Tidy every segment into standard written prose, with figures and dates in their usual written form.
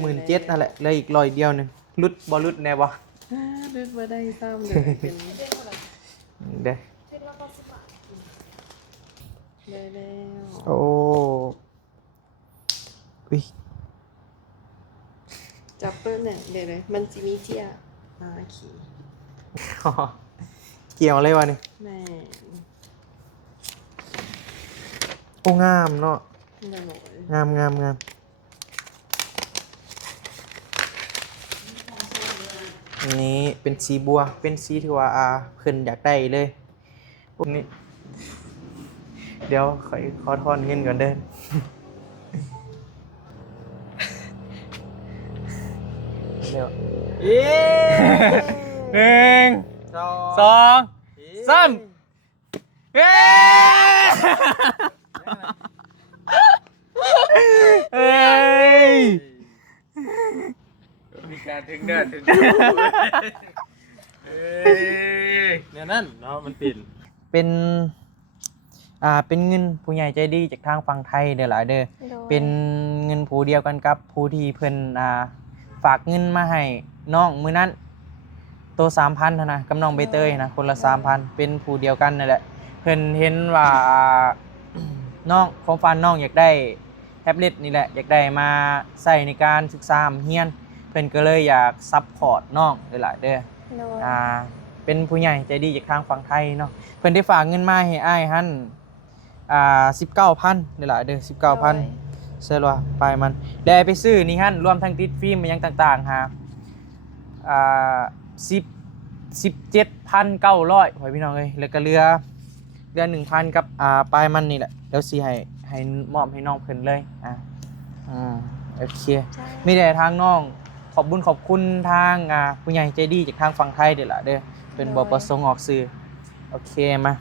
17,000นั่นแหละเลยอีก100เดียวนึงลุดบ่ลุดแน่บ่ลุดบ่ได้ซ้ำเลยเป็นเด้ได้แล้ว โอ้อุ๊ย จับเปิ้ลเนี่ยเดี๋ยวเลยมันจะมีเจียขี่ เกี่ยวอะไรวะนี่ แม่ โอ้งามเนาะ น่าหน่อย งามอันนี้เป็นสีบัวเป็นสีที่ว่าเพิ่นอยากได้เลยพวกนี้เดี๋ยวขอทอนเงินก่อนเด้อเดี๋ยวหนึ่งสองสามเฮ้ย มีการถึงเดือดถึงเนี่ยนั่นเนาะมันปิ่นเป็นเป็นเงินผู้ใหญ่ใจดีจากทางฝั่งไทยเด้อหลายเด้อเป็นเงินผู้เดียวกันกับผู้ที่เพิ่นฝากเงินมาให้น้องมื้อนั้นโต 3,000 เท่านะกับน้องใบเตยนะคนละ 3,000 เป็นผู้เดียวกันนั่นแหละเพิ่นเห็นว่าน้องความฝันน้องอยากได้แท็บเล็ตนี่แหละอยากได้มาใช้ในการศึกษาเรียนเพิ่นก็เลยอยากซัพพอร์ตน้องหลายๆเด้อเป็นผู้ใหญ่ใจดีจากทางฝั่งไทยเนาะเพิ่นได้ฝากเงินมาให้อ้ายหั่น19,000หลายๆเด้อ 19,000 เสียว่าไปมันได้ไปซื้อนี่หั่นรวมทั้งติดฟิล์มยังต่างๆหา17,900หอยพี่น้องเอ้ยแล้วก็เรือ 1,000กับปลายมันนี่แหละเดี๋ยวสิให้มอบให้น้องเพิ่นเลยโอเคมีแต่ทางน้องขอบคุณทางผู้ใหญ่ใจดีจากทางฝั่งไทยเด้อล่ะเด้อเป็นบ่ประสงค์ออกสื่อโอเคมา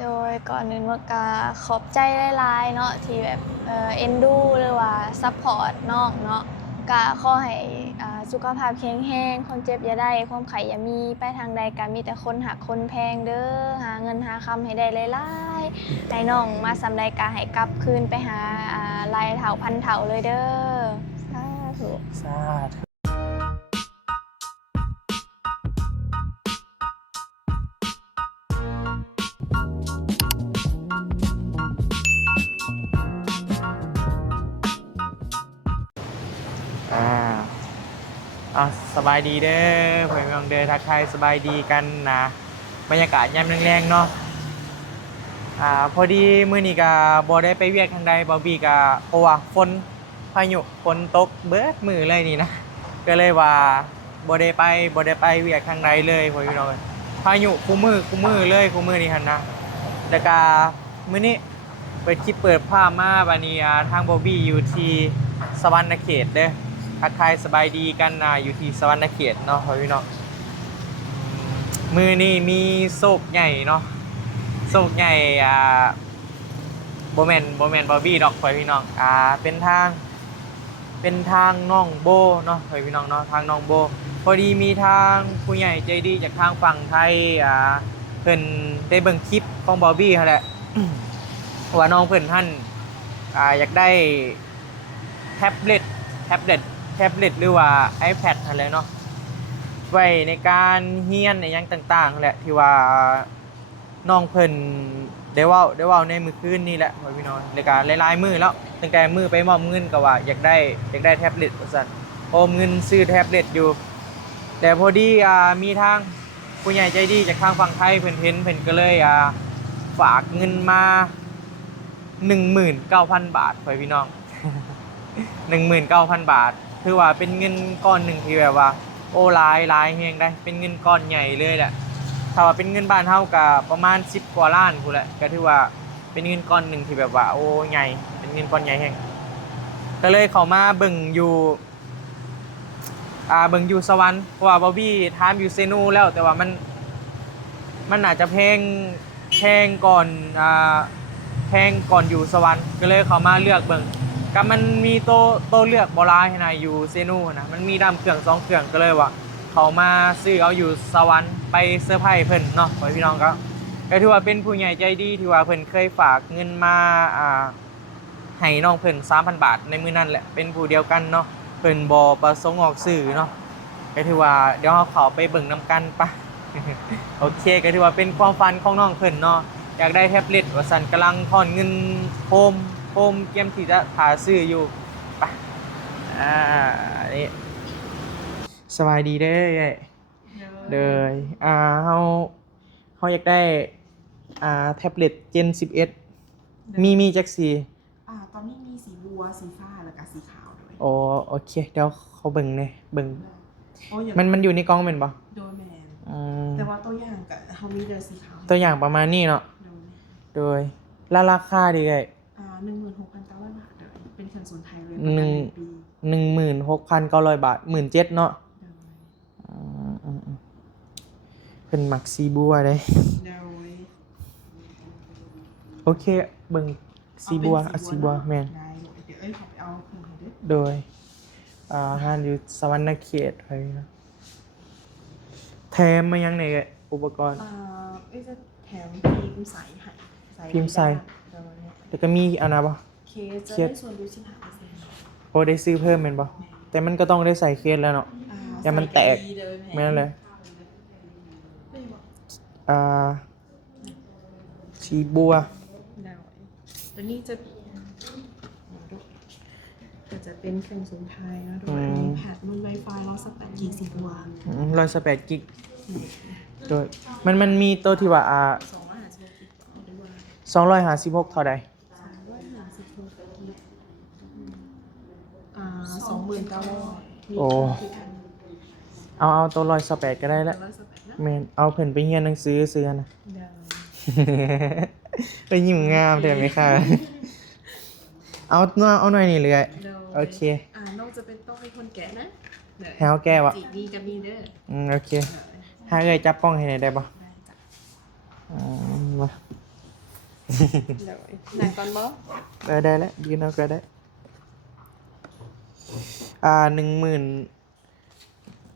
โดยก่อนอื่นว่าก็ขอบใจหลายๆเนาะที่แบบเอ็นดูหรือว่าซัพพอร์ตน้องเนาะก็ขอให้สุขภาพแข็งแรงคนเจ็บอย่าได้ความไข้อย่ามีไปทางใดก็มีแต่คนหักคนแพงเด้อหาเงินหาคำให้ได้หลายๆให้น้องมาสำใดก็ให้กลับคืนไปหาลายเถาพันเถาเลยเด้อสาธุสบายดีเด้อเพื่อนพี่น้องเด้อทักทายสบายดีกันนะบรรยากาศยามแรงๆเนาะพอดีมื้อนี้ก็บ่ได้ไปเวียกทางใดบ่บี้ก็เพราะว่าพายุฝนตกเบิดมื้อเลยนี่นะก็เลยว่าบ่ได้ไปเวียกทางใดเลยเพื่อนพี่น้องพายุคู่มือเลยคู่มือนี่หั่นนะแล้วก็มื้อนี้เปิดคลิปเปิดภาพมาบัดนี้ทางบ่บี้อยู่ที่สวรรณเขตเด้อทักทายสบายดีกันอยู่ที่สวรรณเขตเนาะพี่น้องมือนี่มีโศกใหญ่เนาะโศกใหญ่โบแมนบอบบี้ดอกพี่น้องเป็นทางน้องโบเนาะพี่น้องเนาะทางน้องโบพอดีมีทางผู้ใหญ่ใจดีจากทางฝั่งไทยเพิ่นได้เบิ่งคลิปของบอบบี้เขาแหละ ว่าน้องเพิ่นท่านอยากได้แท็บเล็ตหรือว่า iPad อะไรเนาะไว้ในการเรียนในอย่างต่างๆแหละที่ว่าน้องเพิ่นได้เว้าในมื้อคืนนี่แหละพี่น้องแล้วก็หลายๆมื้อแล้วตั้งแต่มื้อไปมอบเงินก็ว่าอยากได้แท็บเล็ตว่าซั่นโอมเงินซื้อแท็บเล็ตอยู่แต่พอดีมีทางผู้ใหญ่ใจดีจากทางฝั่งไทยเพิ่นเห็นเพิ่นก็เลยฝากเงินมา 19,000 บาทพี่น้อง 19,000 บาทคือว่าเป็นเงินก้อนหนึ่งที่แบบว่าโอ้หลายเฮงได้เป็นเงินก้อนใหญ่เลยแหละถ้าว่าเป็นเงินบ้านเฮาก็ประมาณ10กว่าล้านพู้นแหละก็ถือว่าเป็นเงินก้อนหนึ่งที่แบบว่าโอ้ใหญ่เป็นเงินก้อนใหญ่แฮงก็เลยเข้ามาเบิ่งอยู่สวรรค์เพราะว่าบอบบี้ถามอยู่เซโนแล้วแต่ว่ามันอาจจะแพงก่อนอยู่สวรรค์ก็เลยเข้ามาเลือกเบิ่งก็มันมีโตเลือกบ่หลายนะอยู่เซโนนะมันมีดำเครื่อง2เครื่องก็เลยว่าเขามาซื้อเอาอยู่สวรรค์ไปเซอร์ไพรส์เพิ่นเนาะพี่น้องก็ถือว่าเป็นผู้ใหญ่ใจดีที่ว่าเพิ่นเคยฝากเงินมาให้น้องเพิ่น 3,000 บาทในมื้อนั้นแหละเป็นผู้เดียวกันเนาะ เพิ่นบ่ประสงค์ออกสื่อเนาะก็ถือว่าเดี๋ยวเราเข้าไปเบิ่งนํกันปะ โอเคก็ถือว่าเป็นความฝันของน้องเพิ่นเนาะอยากได้แท็บเล็ตว่าซั่นกำลังถอนเงินโฮมเกมที่จะหาซื้ออยู่ปะนี่สบายดีเด้อเอ้ยเด้อเฮาอยากได้แท็บเล็ต Gen 11มีจักสี ตอนนี้มีสีบัวสีฟ้าแล้วก็สีขาวด้วย โอเคเดี๋ยวเขาเบิ่งเลยเบิ่ง โอ้ย มันอยู่ในกล่องแม่นบ่ โดยแมน อืม แต่ว่าตัวอย่างกับเฮามีเดอสีขาว ตัวอย่างประมาณนี้เนาะ โดยแล้วราคาดีไง 16,900 บาทเลยเป็นเครื่องศูนย์ไทยเลย หนึ่ง ปี 16,900 บาท 17,000เนาะ โดย เป็นมักซีบัวเด้ โดย โอเคเบิ่งซีบัวซีบัวแม่น ได้เลยเดี๋ยวขอไปเอาเครื่องให้ด้วย โดยห้านอยู่สวรรณเขตไปนะแถมมายังไงอุปกรณ์ จะแถมพิมพ์ใสให้ พิมพ์ใส โดย แล้วก็มีอันนะบ่ เคสจะได้ส่วนลด15% โอ้ได้ซื้อเพิ่มแม่นบ่แต่มันก็ต้องได้ใส่เคสแล้วเนาะ อย่ามันแตก ใส่ดีเลย แม่นเลย ไม่บอก ซีบัว ได้ตัวนี้จะเป็นเครื่องสูงไทยนะโดยมีแพดมันไวไฟเราสแปดกี่สิบวัน 128 กิกโดยมันมีตัวที่ว่า256 กิกด้วย256เท่าใด 256 โอ้ เอาตัว128ก็ได้แล้ว แม่นเอาเพิ่นไปเรียนหนังสือซื้อนะ ไปยิ้มงามแท้ไหมคะเอาหน่อยนี่เลยโอเคน อกจะเป็นต้องเป็นคนแก่นะ ให้เอาแก้วอ่ะ จีดีกับมีเด้อ โอเคให้เอ้ยจับกล้องให้หน่อยได้ปะ ได้จ้ะ มา เดี๋ยวไหนก่อนบ่ ได้แล้วยืนเอาก็ได้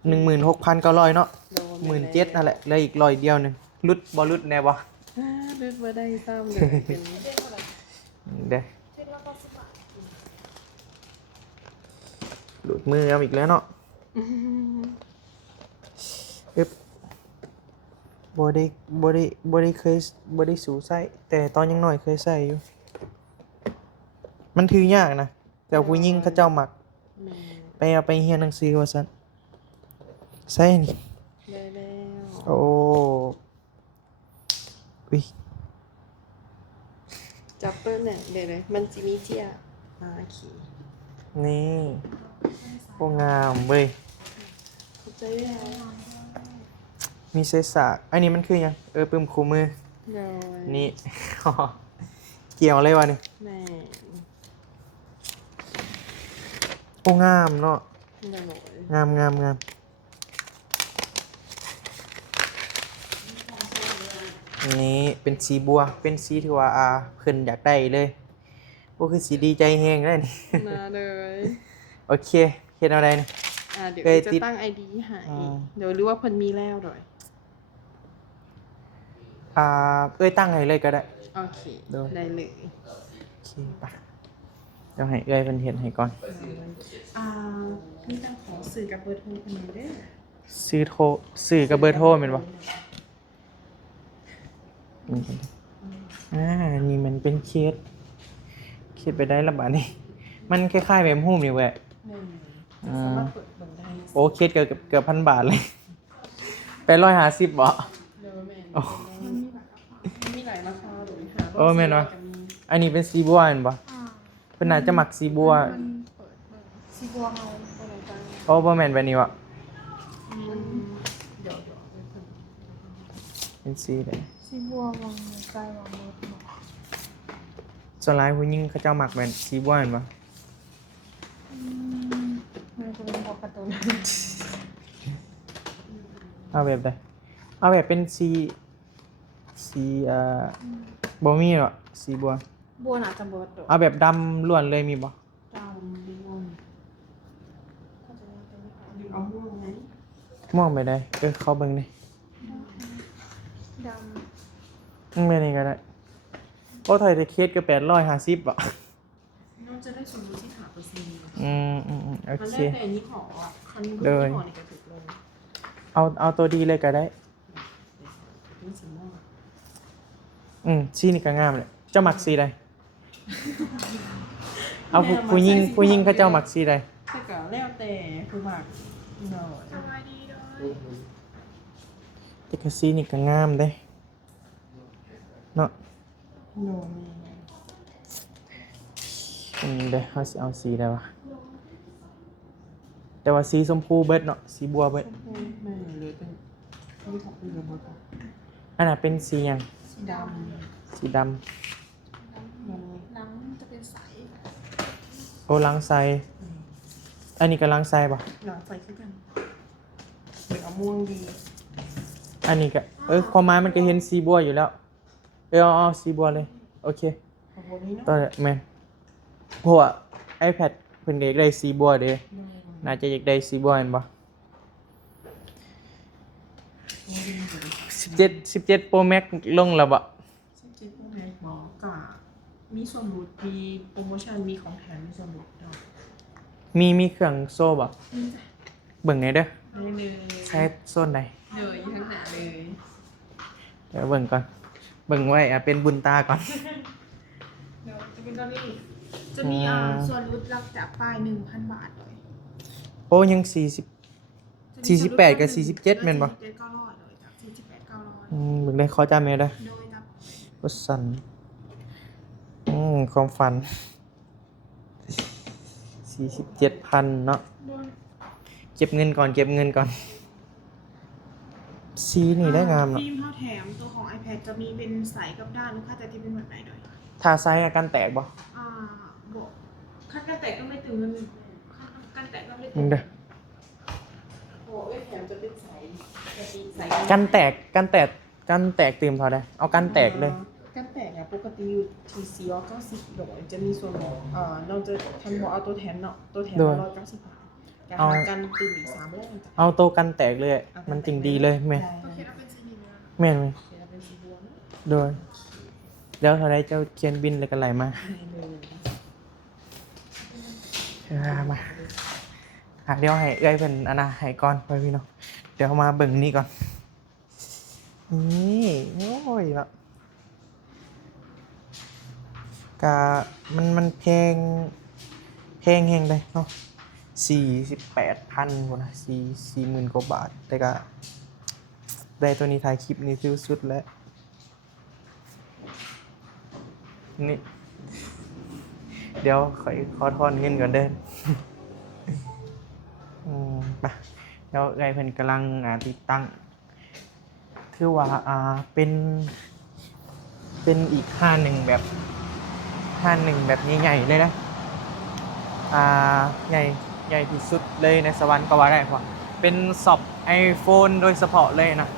16,900เนาะ17,000นั่นแหละเหลืออีก100เดียวหนึงรุดบ่รุดแน่บ่ เลือดมาได้ซ้ำเลยเป็น เด้หลุดมือเอาอีกแล้วเนาะอึ๊บบ่ได้เคยบ่ได้สูใส่แต่ตอนยังน้อยเคยใส่อยู่ มันถือยากนะ แต่ผู้หญิงเขาเจ้ามัก เอาไปเรียนหนังสือว่าซั่นใส่นี่ ได้แล้ว โอ้อุ๊ย จับเปิ้ลเนี่ยเดี๋ยวเลยมันจะมีเจียขี่ นี่โอ้งามเว้ย เข้าใจแล้ว มีเศษสากอันนี้มันคือหยังปึ้มคู่มือ โดย นี่ เกี่ยวอะไรวะนี่ แม่ โอ้งามเนาะ โดย งามนี่เป็นสีบัว เป็นสีที่ว่าเพิ่นอยากได้เลยโอ้คือสีดีใจแฮงได้นี่ มาเลย โอเคเฮ็ดเอาได้นี่ เดี๋ยว เอ้ย จะ ติด ตั้ง ID ให้ อ่า เดี๋ยวรู้ว่าเพิ่นมีแล้วโดย ตั้งให้เลยก็ได้ โอเค โดย ได้เลย โอเคปะเดี๋ยวให้เพิ่นเฮ็ดให้ก่อน นี่ต้องขอสื่อกับเบอร์โทรเพิ่นเด้อ สื่อกับเบอร์โทรแม่นบ่นี่มันเป็นเคสไปได้ละบาดนี้ มันคล้ายๆแบบฮู้นี่เว้ย แม่ อ่า สามารถเปิดเบิ่งได้ โอ้เคสเกือบ1,000 บาทเลยไป150บ่ เดี๋ยวแม่ โอ้ มันมีหลายราคาโดยหา โอ้แม่นวะ อันนี้เป็นสีบัวเห็นบ่เพิ่นน่าจะมักสีบัว สีบัวเฮาบ่ได้ตั้ง โอ้บ่แม่นแบบนี้วะ เดี๋ยว เป็นสีได้ สิบัววังใจวังรถบ่ ส่วนหลายผู้หญิงเขาเจ้ามักแม่นสีบัวเห็นบ่ มันจะเป็นบอกการ์ตูน เอาแบบใดเอาแบบเป็นสีบ่มีหรอกสีบัว บัวน่าจะเบิดดอก เอาแบบดำล้วนเลยมีบ่ ดำบัวเอาม่วงไหม มองไปได้เข้าเบิ่งดิ ด ไม่นี่ก็ได้โอ้ถอยแต่เคสก็850บ่ น้องจะได้ส่วนลดที่5% โอ มัน เค แล้วแต่ยี่ห้ออ่ะคัน เลย ยี่ห้อนี่ก็ถูกลง เอาตัวดีเลยก็ได้ เป็นสีม่วง สีนี่ก็งามเลยเจ้าหมักสีใดเอาผู้หญิงเขาเจ้าหมักสีใด แต่ก็แล้วแต่คือหมักหน่อย สบายดีเด้อ แต่ก็สีนี่ก็งามเด้เนาะ หน่อย เด้เขาสิเอาสีใดวะแต่ว่าสีชมพูเบิดเนาะสีบัวเบิด ไม่เลยเป็นยี่ห้ออื่นเลยหมดอ่ะ อันน่ะเป็นสีหยัง สีด สีดำ ำมัน หนังจะเป็นใส โอ้ล้างไซอันนี้ก็ล้างไซป่ะ หนังใส่ขึ้นกันเหลืองม่วงดี อันนี้ก็ความหมายมันก็เห็นสีบัวอยู่แล้วเอาสีบัวเลยโอเค ของวันนี้เนาะ ตอนแม่นเพราะว่า iPad เพิ่นก็อยากได้สีบัวเด้น่าจะอยากได้สีบัวเห็นบ่17 Pro Max ลงแล้วบ่ เจ๊พวกแม็กบอกกับมีส่วนลดมีโปรโมชั่นมีของแถมมีส่วนลดด้วย มีเครื่องโซ่บ่เบิ่งหน่อยเด้อ ได้เลย ใช้โซนใด เลยทั้งหนาเลย เดี๋ยวเบิ่งก่อนเบิ่งไว้เป็นบุญตาก่อน เดี๋ยวจะเป็นตอนนี้ จะมีส่วนลดรับจากป้าย 1,000 บาทเลย โอ้ยัง48กับ47แม่นบ่ 47,900เลยจาก48,900 เบิ่งได้ขอจำแม่เด้อ โดยรับ วัดสันความฝัน 47,000 เนาะ เก็บเงินก่อน สีนี่ได้งามเนาะ ฟิล์มเท่าแถมตัวของ iPad จะมีเป็นใสกับด้านลูกค้าจะที่เป็นแบบไหนโดย ถ้าไซส์กันแตกบ่ บอกคัดกันแตกก็ไม่ถึงเงินกันแตกก็ไม่ถึ มึ ง งเด้อ โอ้ยแถมจะเป็นใสใส กันแตกตื่มเท่าใดเอากันแตกเลย กันแตกอะปกติอยู่ที่490โดยจะมีส่วนลดเราจะทำบอกเอาตัวแถมเนาะตัวแถม190 บาทการหากันตื่นอีก300 เอาตัวกันแตกเลย มันจริงดีเลยแม่น โอเคเอาเป็นสีเหลือง แม่นไหม จะเป็นสีบัวเนาะ โดยแล้วเท่าใดเจ้าเขียนบินแล้วก็ไหลมา ได้เลย มาเดี๋ยวให้เอื้อยเพิ่นอันน่ะให้ก่อนไปพี่น้องเดี๋ยวมาเบิ่งนี่ก่อนนี่โอ้ยละกะมันแพงแฮงเลยเนาะ48,000พุ่นน่ะ40,000 กว่าบาท แต่ก็ได้ตัวนี้ถ่ายคลิปนี่คือสุดแล้วนี่เดี๋ยวขอทอนเงินก่อนเด้อ ไปแล้วไงเพิ่นกำลังติดตั้งคือว่าเป็นอีกห้านหนึ่งแบบใหญ่ๆเลยนะใหญ่ที่สุดเลยในสวรรค์ก็ว่าได้เพราะเป็นช็อป iPhone โดยเฉพาะเลยนะ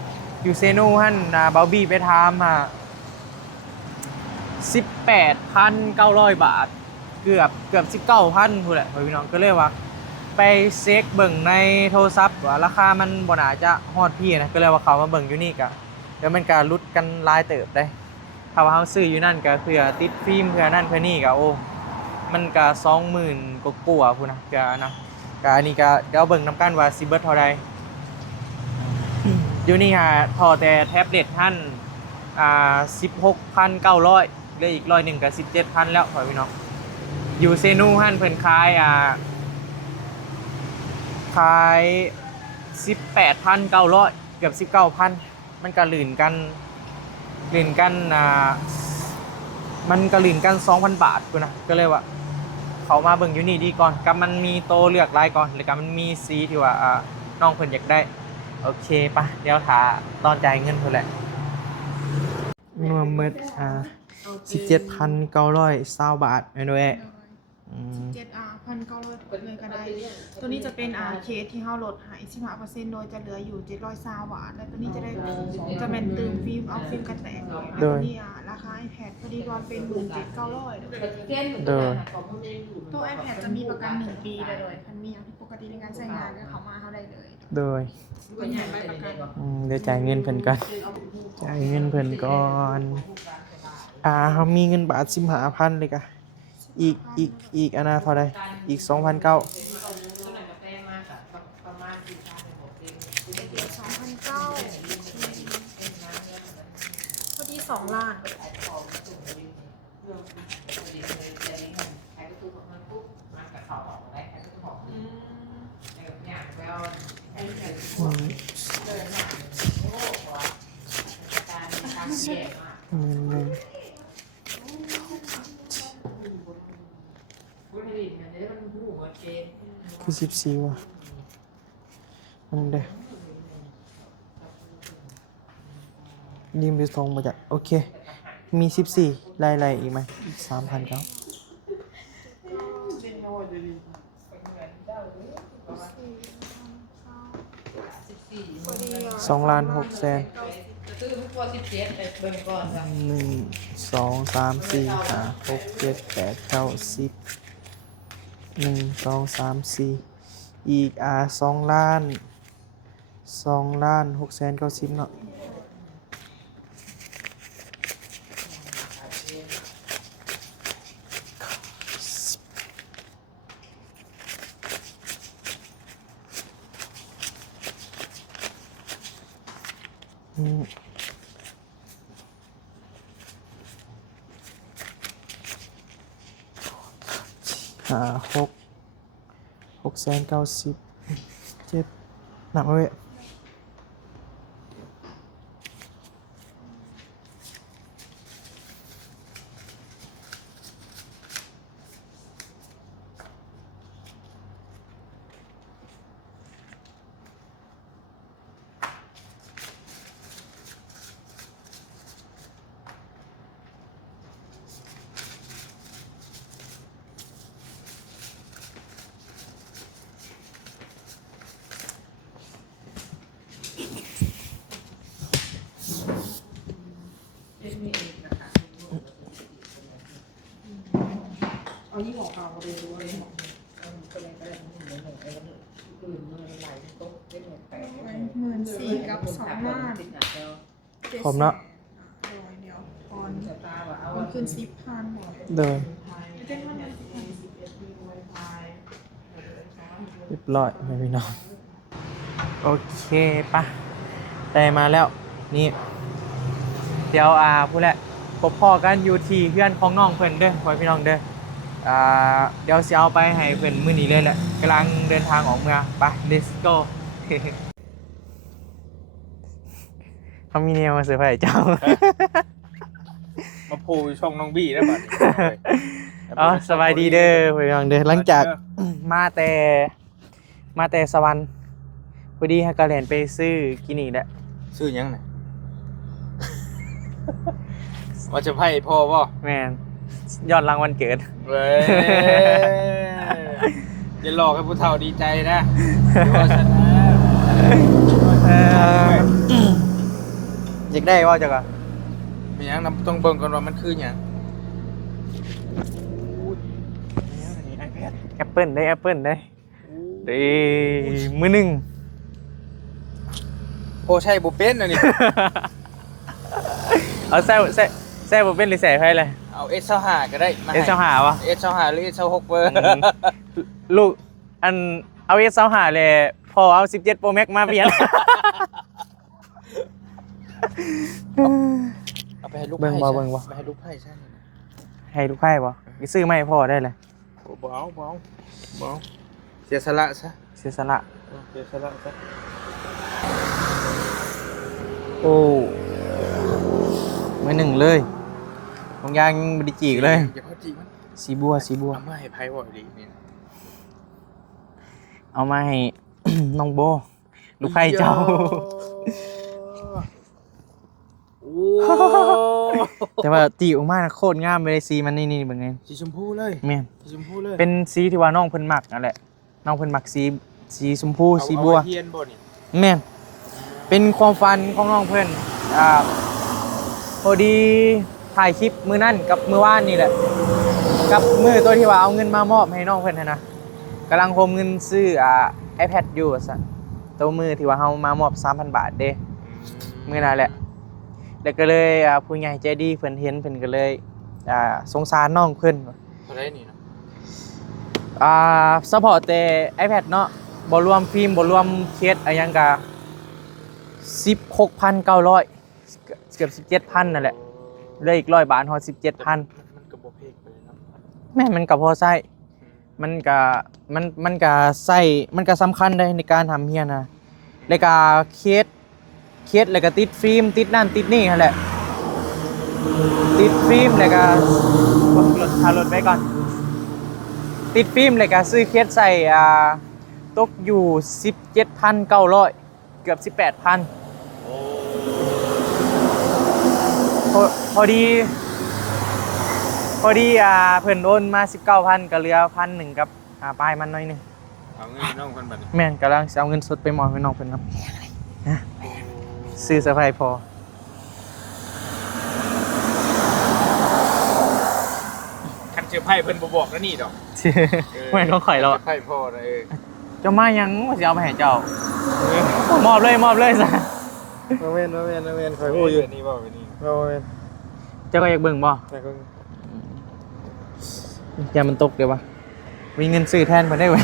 อยู่เซโน่ฮั่นบาร์บี้ไปถาม18,900 บาทเกือบ 19,000พูดแหละพี่น้องก็เลยว่าไปเช็คเบิ่งในโทรศัพท์ว่าราคามันบ่น่าจะฮอดพี่นะก็เลยว่าเขามาเบิ่งอยู่นี่ก็เดี๋ยวมันก็ลดกันหลายเติบได้ถ้าว่าเฮาซื้ออยู่นั่นก็เพื่อติดฟิล์มเพื่อนั่นเพื่อนี่ก็โอ้มันก็20,000กว่าๆพุ่นนะก็นะก็อันนี้ก็เดี๋ยวเบิ่งนํกันว่าสิเบิดเท่าใด อยู่นี่พอแต่แท็บเล็ตท่าน16,900เหลืออีก100ก็ 17,000 แล้วพ่อพี่น้องอยู่เซนูฮั่นเพิ่นขาย18,900 เกือบ 19,000 มันก็ลื่นกันมันก็ลื่นกัน 2,000 บาทพุ่นนะก็เลยว่าเขามาเบิ่งอยู่นี่ดีก่อนกับมันมีโตเลือกหลายก่อนแล้วก็มันมีสีที่ว่าน้องเพิ่นอยากได้โอเคปะเดี๋ยวถาตอนจ่ายเงินเพิ่นแหละรวมหมด17,920 บาทแม่นบ่17,900เลยก็ได้ ตัวนี้จะเป็นเคสที่เฮาลดให้ 15% โดยจะเหลืออยู่720 บาท และตัวนี้จะได้จะแม่นเติมฟิล์มเอาฟิล์มกันแตกเลยและตัวนี้ราคา iPad พอดีว่าเป็น 17,900 โดย ตัว iPad จะมีประกัน 1 ปีเลยคันมีอย่างที่ปกติในการใช้งานก็เข้ามาเฮาได้เลย โดย ตัวใหญ่ใบประกัน เดี๋ยวจ่ายเงินเพิ่นก่อนจ่ายเงินเพิ่นก่อนเขามีเงินบาท15,000เลยกะอีกอันน่ะเท่าใดอีก 2,900 พอดี2 ล้านคือ14ว่ะมันเด้ยืมไปทองมาจากโอเคมี14ไล่ๆอีกไหมอีก 3,000ครับ2,600,000 1 2 3 4 5 6 7 8 9 10 1 2 3 4อีก2,690,000เนาะ690,000หนักไหมเว้ยเอายี่ห้อเอาเลยดูเลย14,000กับ2 ล้าน ผมเนาะ เดี๋ยวก่อนขึ้น10,000หมด เดิน เจ๊งมัน เรียบร้อยไม่พี่น้องโอเคปะได้มาแล้วนี่เดี๋ยวพูดแหละพบพ่อกันอยู่ที่เพื่อนของน้องเพิ่นเด้อไว้พี่น้องเด้อเดี๋ยวสิเอาไปให้เพิ่นมื้อนี้เลยแหละกำลังเดินทางออกเมืองไป let's go เขามีแนวมาเซอร์ไพรส์เจ้า มาโผล่ช่องน้องบี้ได้บัดนี้ อ๋อสบายดีเด้อพี่น้องเด้อหลังจากมาแต่สวรรค์พอดีฮักกะแลนไปซื้อกินนี่แหละ ชื่อหยังน่ะ ว่าจะไพ่พ่อบ่ แม่นยอดรางวัลเกิด เว้ยอย่าหลอกให้ผู้เฒ่าดีใจนะเดี๋ยวว่าฉันนะ อยากได้ว่าจักอ่ะ มีหยังนำต้องเบิ่งก่อนว่ามันคือหยัง iPad แอปเปิลได้ดีมือหนึ่ง โอ้ใช่บ่เป็นอันนี้ เอาแซ่ผมเป็นหรือแซ่ไพ่เลย เอา S25 ก็ได้มา เอสเจ้าหาวะ S25 หรือ S26 เบอร์ ลูกเอาเอสเจ้าหาเลยพอเอา17 Pro Max มาเปลี่ยน เอาไปให้ลูก เบิ่ ไพ่ งบ่เบิ่งบ่ ไปให้ลูกไพ่ใช่ ให้ลูกไพ่บ่ซื้อไม่พอได้เลย บ่เอาเสียสละซะ เสียสละ เสียสละซะ โอ้มือหนึ่งเลยของยางบไดิจีกเลย อย่าพอจีมัน สีบัว เอามาให้ไพ่บ่ดีนี่ เอามาให้ น้องโบ ลูกไพ่เจ้า โอ้ แต่ว่าตีออกมาโคตรงามเลยสีมันนี่เป็นไง สีชมพูเลย แม่น สีชมพูเลย เป็นสีที่ว่าน้องเพิ่นมักนั่นแหละน้องเพิ่นมักสีชมพูสีบัว เอาไเทียนบ่นี่ แม่นเป็นความฝันของน้องเพิ่นพอดีถ่ายคลิปมื้อนั่นกับมื้อวานนี่แหละกับมื้อตัวที่ว่าเอาเงินมามอบให้น้องเพิ่นนะกำลังโฮมเงินซื้อiPad อยู่สั่นตัวมือที่ว่าเฮามามอบ 3,000 บาทเด้มื้อนั้นแหละแล้วก็เลยผู้ใหญ่ใจดีเพิ่นเห็นเพิ่นก็เลยสงสารน้องเพิ่น เท่าไหร่นี่นะ ซัพพอร์ตแต่ iPad เนาะ บ่รวมฟิล์มบ่รวมเคสอะไรยังกะ16,900เกือบ17,000นั่นแหละเหลืออีก100 บาทฮอด17,000 มันก็บ่เพกไปเนาะ แม่นมันก็พอใช้มันก็ใช้มันก็สำคัญได้ในการทำเฮียนนะแล้วก็เคสแล้วก็ติดฟิล์มติดนั่นติดนี่นั่นแหละติดฟิล์มแล้วก็รถไปก่อนติดฟิล์มแล้วก็ซื้อเคสใส่ตกอยู่ 17,900 เกือบ 18,000 โอ้ พอดีเพิ่นโอนมา 19,000ก็เหลือ 1,000 กับปลายมันหน่อยหนึง เอาเงินน้องคนบัดนี้ แม่นกำลังสิเอาเงินสดไปมอบให้น้องเพิ่นครับนะซื้อเซอร์ไพรส์พอ คันเชื่อไพ่เพิ่นบ่บอกแล้วนี่ดอก ไม่ต้องข่อยแล้ว ไพ่พ่อนะเจ้ามายังว่าสิเอาไปให้เจ้า มอบเลยซะ มาเว้นคอยโอ้ยนี่บ่ไปนี่มาเว้น เจ้าก็อยากเบิ่งบ่ แต่ก็ อย่ามันตกเดี๋ยววะมีเงินซื้อแทนเพิ่นได้ไว้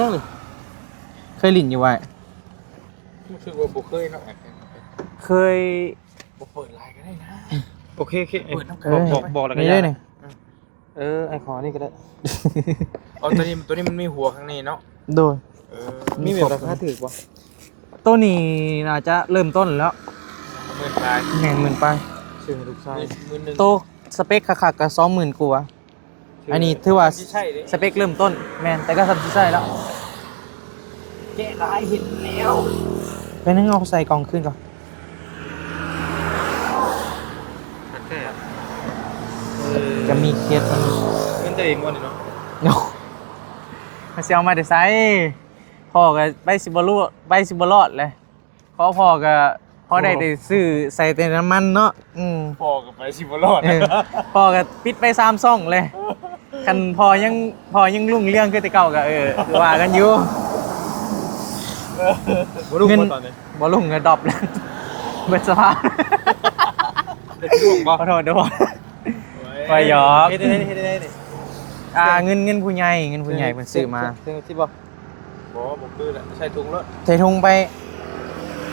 ยังนี่ เคยลิ้นอยู่ไว้ รู้สึกว่าบ่เคยเนาะ เคย บ่เปิดไลน์ก็ได้นะโอเคเปิดน้ำบอกแล้วก็ นี่ ได้ นี่ ไอ้ขอนี่ก็ได้อ๋อตัวนี้มันมีหัวข้างในเนาะ โดย มีแบบราคาถูกป่ะ ตัวนี้น่าจะเริ่มต้นแล้ว 10,000ปลาย แม่นหมื่นไป ซื้อให้ลูกชาย11,000 โตสเปคคักๆก็20,000กว่า อันนี้ถือว่า ใช่ดิ สเปคเริ่มต้นแม่นแต่ก็ทำที่ใช่แล้ว แกะลายเห็นแล้ว ไปนั่งเอาใส่กล่องขึ้นก่อน แค่ จะมีเคสมัน เงินตัวเองวันนี้เนาะ เนาะมาเซียวมาแต่ไซพ่อก็ไปสิบรอดเลยพ่อก็พ่อได้แต่ซื้อใส่แต่น้ำมันเนาะพ่อกับไปสิบรอด พ่อก็ปิดไป3 ซ่องเลยคันพ่อยังรุ่งเรื่องคือแต่เก่าก็ว่ากันอยู่ บ่รู้ตอนนี้ บ่รุ่งก็ดรอปแล้วเบิดสภาพ ได้ช่วงบ่ ขอโทษเด้อไปหยอก เฮ็ดได้นี่ เงินผู้ใหญ่เพิ่นซื้อมา เทิงที่บ่ผมดื้อแหละใส่ถุงแล้ว เททุงไป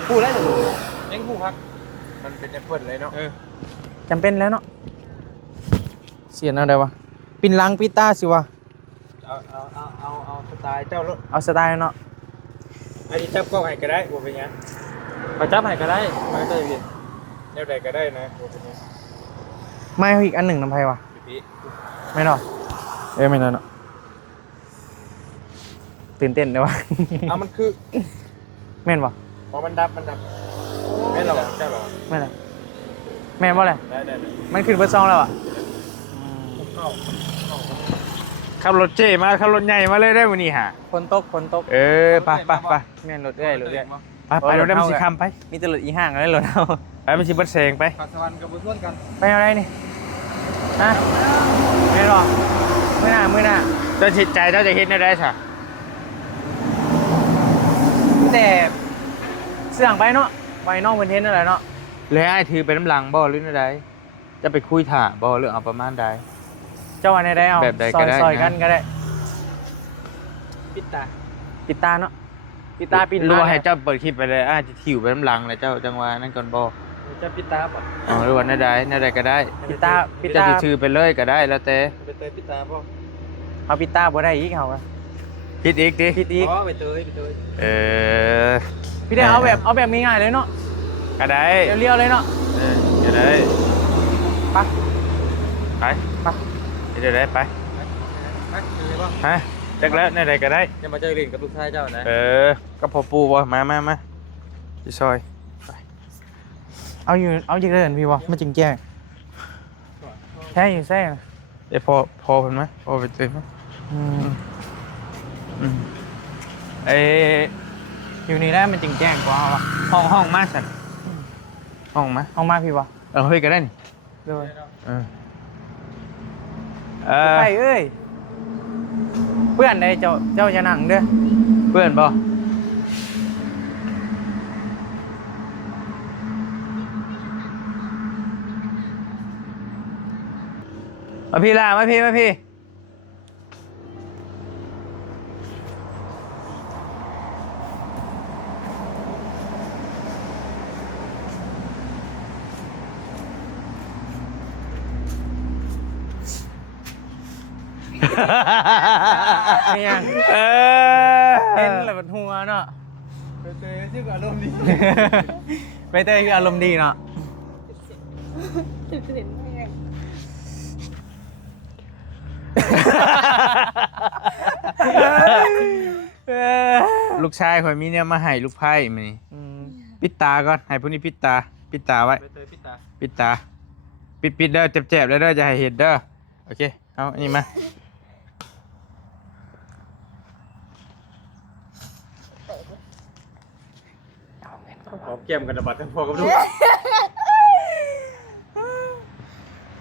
พูดได้ถุงยังพูดครับมันเป็นแอปเปิ้ลเลยเนาะ จำเป็นแล้วเนาะเสียนอะไรวะปินลังปิดตาสิวะ เอาสไตล์เจ้ารถ เอาสไตล์เนาะ อันนี้จับกล้องให้ก็ได้บ่เป็นหยัง มาจับให้ก็ได้ ไม่ได้พี่แนวใดก็ได้นะบ่เป็นหยัง ไม่เอาอีกอันหนึ่งน้ำไผ่วะ พี่ ไม่เนาะไม่เนาะตื่นเต้นเลยวะ เอามันคือ แม่นวะ พอมันดับไม่หรอกเจ้าหรอ แม่นอะไรแม่นว่าอะไร ได้ มันขึ้นเบอร์ซองแล้วอ่ะ ขับรถเจ๊มาขับรถใหญ่มาเลยได้วันนี้ฮะ ฝนตกไป แม่นรถเอ้ยไปเราได้มันสิคำไป มีแต่รถอีห่างอะไรรถเอา ไปมันสิบัดแสงไป ปัสสาวะกับบุญส่วนกัน ไปอะไรนี่ฮะไม่หรอกมื้อหน้า เจ้าจิตใจเจ้าจะเฮ็ดได้ใช่ แต่เสื่องไปเนาะไปนอกประเทศนั่นแหละเนาะ เลยไอ้ถือไปน้ำลังบ่หรือไดจะไปคุยถ่าบ่หรือเอาประมาณใด เจ้าวันไหนได้เอา แบบใดก็ได้ ซอยกันก็ได้ ปิดตา ปิดตาเนาะปิดตาปิด รู้ว่าให้เจ้าเปิดคลิปไปเลยอาจจะถิวไปน้ำลังเลยเจ้าจังหวะนั่นก่อนบ่ จะปิดตาป่ะ อ๋อหรือว่าไดก็ได้ ปิดตา เจ้าจะถือไปเลยก็ได้แล้วแต่ ไปเตยปิดตาป่ะ เอาปิดตาบ่ได้อีกเขาอะ คิดอีกดิ ปิดอีก อ๋อไปเตย พี่ได้เอาแบบง่ายๆเลยเนาะ ก็ได้ เรียวๆเลยเนาะ ก็ได้ ไป ไปเดี๋ยวได้ไปฮะจักแล้วในใดก็ได้ จะมาเจอเรียนกับลูกชายเจ้านะ ก็พอปูบ่มาพี่ซอย เอาอยู่เลยพี่วะไม่จริงแจ้งแท้อยู่แท้นะ เดี๋ยวพอเพิ่นมั้ยพอไปเต็มมั้ยอยู่นี่ได้มันจริงแจ้งกว่าเอาวะ ห้องมาสั่นห้องมา เอามาพี่วะ เฮ้ยก็ได้นี่ เลย ไปเอ้ยเพื่อนได้เจ้าจะนั่งเด้อ เพื่อนบ่มาพี่ล่ะมาพี่ นี่ยัง เออ เห็นแล้วก็หัวเนาะ ไปเตยชื่ออารมณ์ดี ไปเตยคืออารมณ์ดีเนาะ เห็นแม่ง ลูกชายข่อยมีเนี่ยมาให้ลูกไพ่มานี่ อืม ปิดตาก่อนให้พวกนี้ปิดตาไว้ ไปเตยพี่ตา ปิดตาปิดเด้อเจ็บๆแล้วเด้อจะให้เห็นเด้อโอเคเอาอันนี้มาขอเกี่ยมกันระบาดทั้งพอกับลูก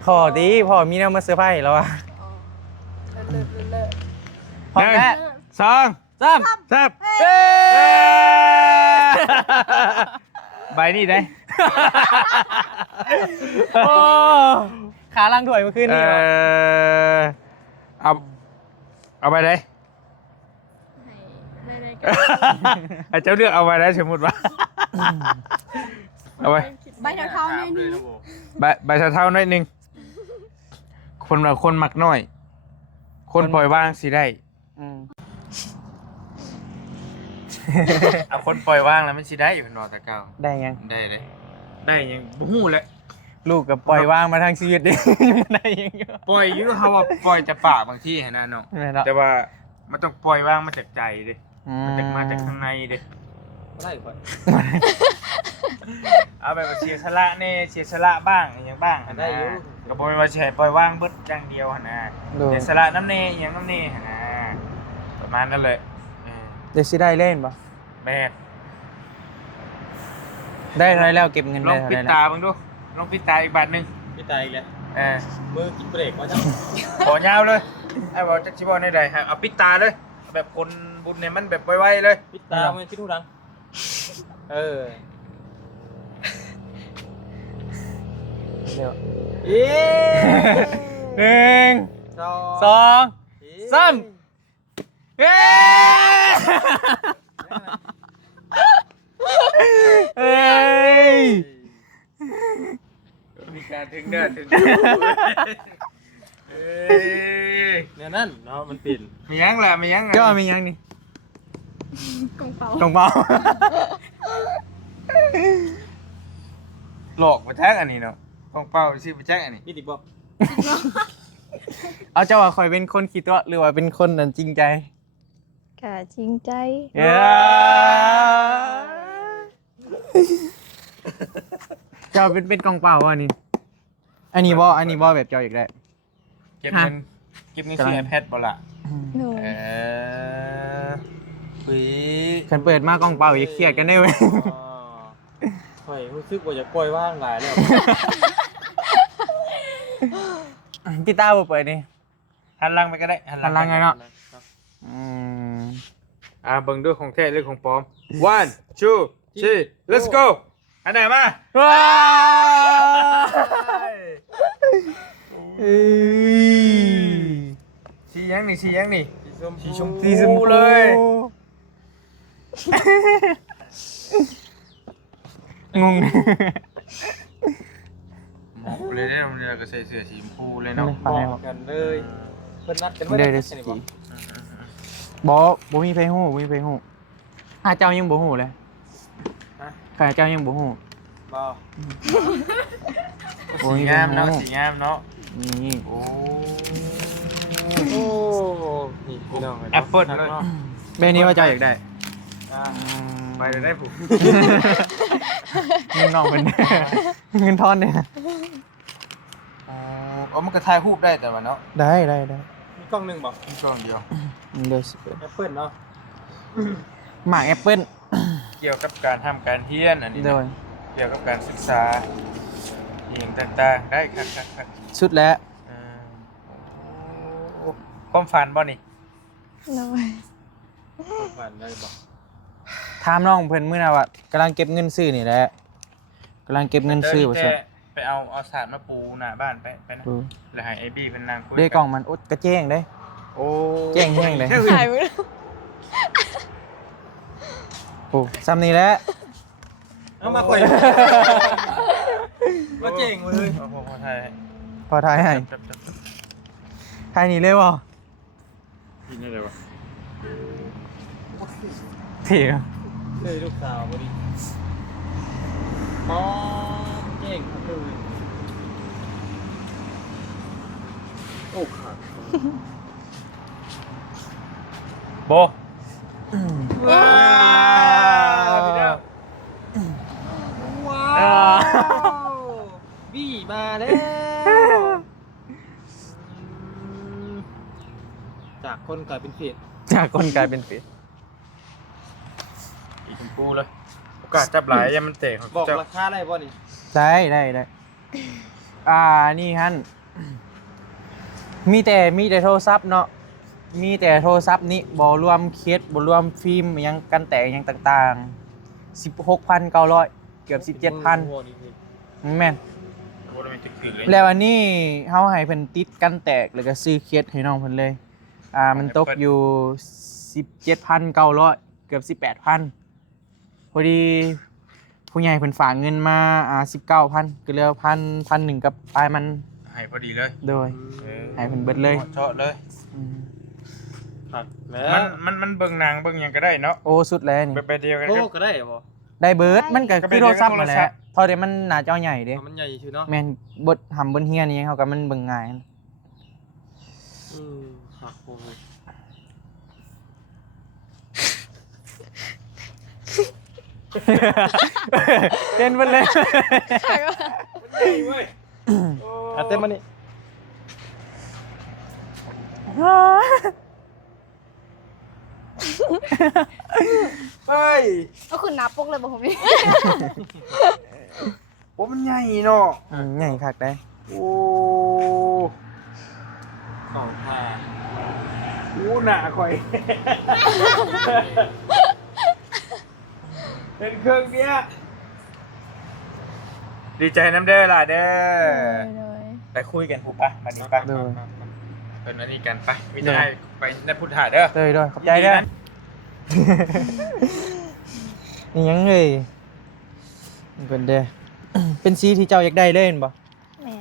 พ่อดีพ่อมีแนวมาเซอร์ไพรส์แล้วอะ เลิศ พร้อมแล้ว สอง สาม สามใบนี่ได้ โอ้ขาล่างถวยเมื่อคืนนี้เหรอ เอาไปได้ ไม่ได้ ไอ้เจ้าเลือกเอาไปได้สมมติว่าเอาไป ใบเท้าในนี้ ใบเท่าๆหน่อยหนึงคนมักน้อย คนปล่อยว่างสิได้ อืม เอาคนปล่อยว่างแล้วมันสิได้อยู่เป็นรอแต่เก่า ได้ยัง ได้ยังบ่ฮู้แหละ ลูกกับปล่อยวางมาทางชีวิตดิ ได้ยังอยู่ ปล่อยอยู่เฮาว่าปล่อยแต่ปากบางทีหั่นน่ะเนาะ ไม่เนาะ แต่ว่ามันต้องปล่อยว่างมาจากใจเด้ อื มาจากข้างในเด้ ได้ก่อน เอาแบบว่าเสียสละแน่เสียสละบ้างอหย่างบ้างหั่น ได้ นะ อยู่ ก็บ่แม่นว่าสิให้ปล่อยว่างเบิดอย่างเดียวหั่นนะ ดู เสียสละน้ำแน่อหย่างน้ำแน่หั่นนะประมาณนั้นเลยเออ เดี๋ยวสิได้เล่นปะ แม่น ได้เท่าไหรแล้วเก็บเงิน ล ได้ อง เท่า ปิ ไห ด รแล้ว ตาเบิ่งดูลองปิดตาอีกบาทหนึง พี่ตายอีกแล้ว เออ มือกินเบรกวะจ้ะ ขอยาวเลยไอ้บอกจักสิบ่ในใดฮะเอาปิดตาเลย แบบคนบุญเนี่ยมันแบบไวๆเลย พี่ตามันคิดทุดังเออเดี๋ยวหนึ่งสองสามเฮ้เฮ้ย มีการถึงเด้อถึงเด้อเอ้ย เนี่ยนั่นเนาะมันปิ่น มียังล่ะมียังไง ก็มียังนี่ กองเปาก องเปล่า หลอกมาแท็กอันนี้เนาะของเป้าชื่อมาแท็กอันนี้ พี่ดิบบอกเอาเจ้าว่าคอยเป็นคนคิดว่าหรือว่าเป็นคนนั้นจริงใจ กะจริงใจ เจ้าเป็นกองเปล่าอันนี้อันนี้บ่แบบเจ้าอีกได้ เก็บเงินซื้อ iPad บ่ล่ะ หนู เออคุย ฉันเปิดมากองเปล่าอย่าเครียดกันได้เว้ย ข่อยรู้สึกว่าจะปล่อยว่างหลายแล้ว กีตาร์บ่เปิดนี่ หันหลังไปก็ได้ หันหลังไงเนาะ เบิ่งด้วยของแท้หรือของปลอม one two three let's go อันไหนมา ว้าวเอ้ย ชี้ยังนี่ชี้ยังนี่ สีชม สีชมพู เลย งง หมอกเลยได้เราเนี่ยก็ใส่เสื้อสีชมพูเลยเนาะ พูบอกกันเลยเพิ่นนัดกันไว้ ได้ ได้ ได้ สิ สี บ่ บ่มีไผฮู้บ่มีไผฮู้ข้าเจ้ายังบ่ฮู้เลยข้าเจ้ายังบ่ฮู้ บ่ โอ้ย สีงามเนาะสีงามเนาะ นี่ โอ้ โอ้นี่พี่น้อง แอปเปิ้ลเลย เบนี้ว่าเจ้าอยากได้ ไปเลยได้ผม เงินน้องเพิ่น เงินทอนเนี่ย เอามันก็ถ่ายรูปได้แต่ว่าเนาะ ได้ มีกล้องหนึงบ่ มีกล้องเดียว เดี๋ยวสิเปิด แอปเปิ้ลเนาะ หมากแอปเปิ้ล เกี่ยวกับการทำการเรียนอันนี้ โด นะ ย เกี่ยวกับการศึกษาอย่างต่างๆได้ครับ ชุดแล้ว ความฝันบ่นี่ หนู ผ่านได้บ่ ถามน้องเพิ่นมื้อน่ะว่ากำลังเก็บเงินซื้อนี่แหละกำลังเก็บเงินซื้อว่าซั่น ไปเอาสารมาปูหน้าบ้านไปนะ เออ แล้วให้ไอ้บี้เป็นนางคุย เด้กล่องมันโอ๊ยกระแจ้งเด้ โอ้ แจ้งแห้งเลย ถ่ายไว้ โอ้ซ้ำนี่แหละ เอามาข่อยมาเจ๋งเลย โอ้โหไทย พอทายให้ทายนี่เลยบ่ กินได้เลยวะ เถียง เคยลูกสาวพอดีมอมเก่งครับเลยโอ้ขาด โบ ว้าวพี่น้องว้าวบี้มาแล้วจากคนกลายเป็นเฟด จากคนกลายเป็นเป็ด อีกชมพูเลยโอกาสจับหลายยังมันเตะของ บอก เจ้า ราคาได้ป่ะนี่ ได้นี่ฮั่นมีแต่โทรศัพท์เนาะมีแต่โทรศัพท์นี่บ่รวมเคสบ่รวมฟิล์มอิหยังกันแตกอิหยังต่างๆ 16,900 เกือบ 17,000แม่น โบได้เป็นตึกๆเลย แล้วอันนี้เฮาให้เพิ่นติดกันแตกแล้วก็ซื้อเคสให้น้องเพิ่นเลยมันตกอยู่ 17,900 เกือบ 18,000พอดีผู้ใหญ่เพิ่นฝากเงินมา19,000ก็เหลือ1,000กับปลายมัน ให้พอดีเลย โดย ให้เพิ่นเบิดเลย เจาะเลย อืม ครับแล้ มันเบิ่งหนังเบิ่งหยังก็ได้เนาะ โอ้สุดแล้วนี่ ไปเดียวกัน โอ้ ก็ ก็ได้ป่ะ ได้เบิดมันก็ ก็เป็ คื น อโทรศัพท์ เรื่อง นั่นแห โทรศัพ ละ ท์ เท่าที่มันหน้าจอใหญ่เด้ มันใหญ่ชื่อเนาะ แม่นบทเฮียนี่เฮาก็มันเบิ่งง่าย หักโอ้ย เต้นเบิดเลย อ่ะเต้นมานี่เฮ้ย ก็คือนับปกเลยบอกผมนี่ โอ้มันใหญ่เนาะ ใหญ่คักได้ โอ้ของแพงโอ้หนาข่อย เป็นเครื่องเนี้ย ดีใจน้ำเด้อล่ะเด้อ เลย ไปคุยกันผูกปะมาดีปะ โดย เป็นอันนี้กันไปวิจัยไปนัดพุทธาเด้อ โดยขอบใจเด้อนี่ยังเอ้ยเพิ่นเด้อ เป็นสีที่เจ้าอยากได้เลยเห็นบ่ แม่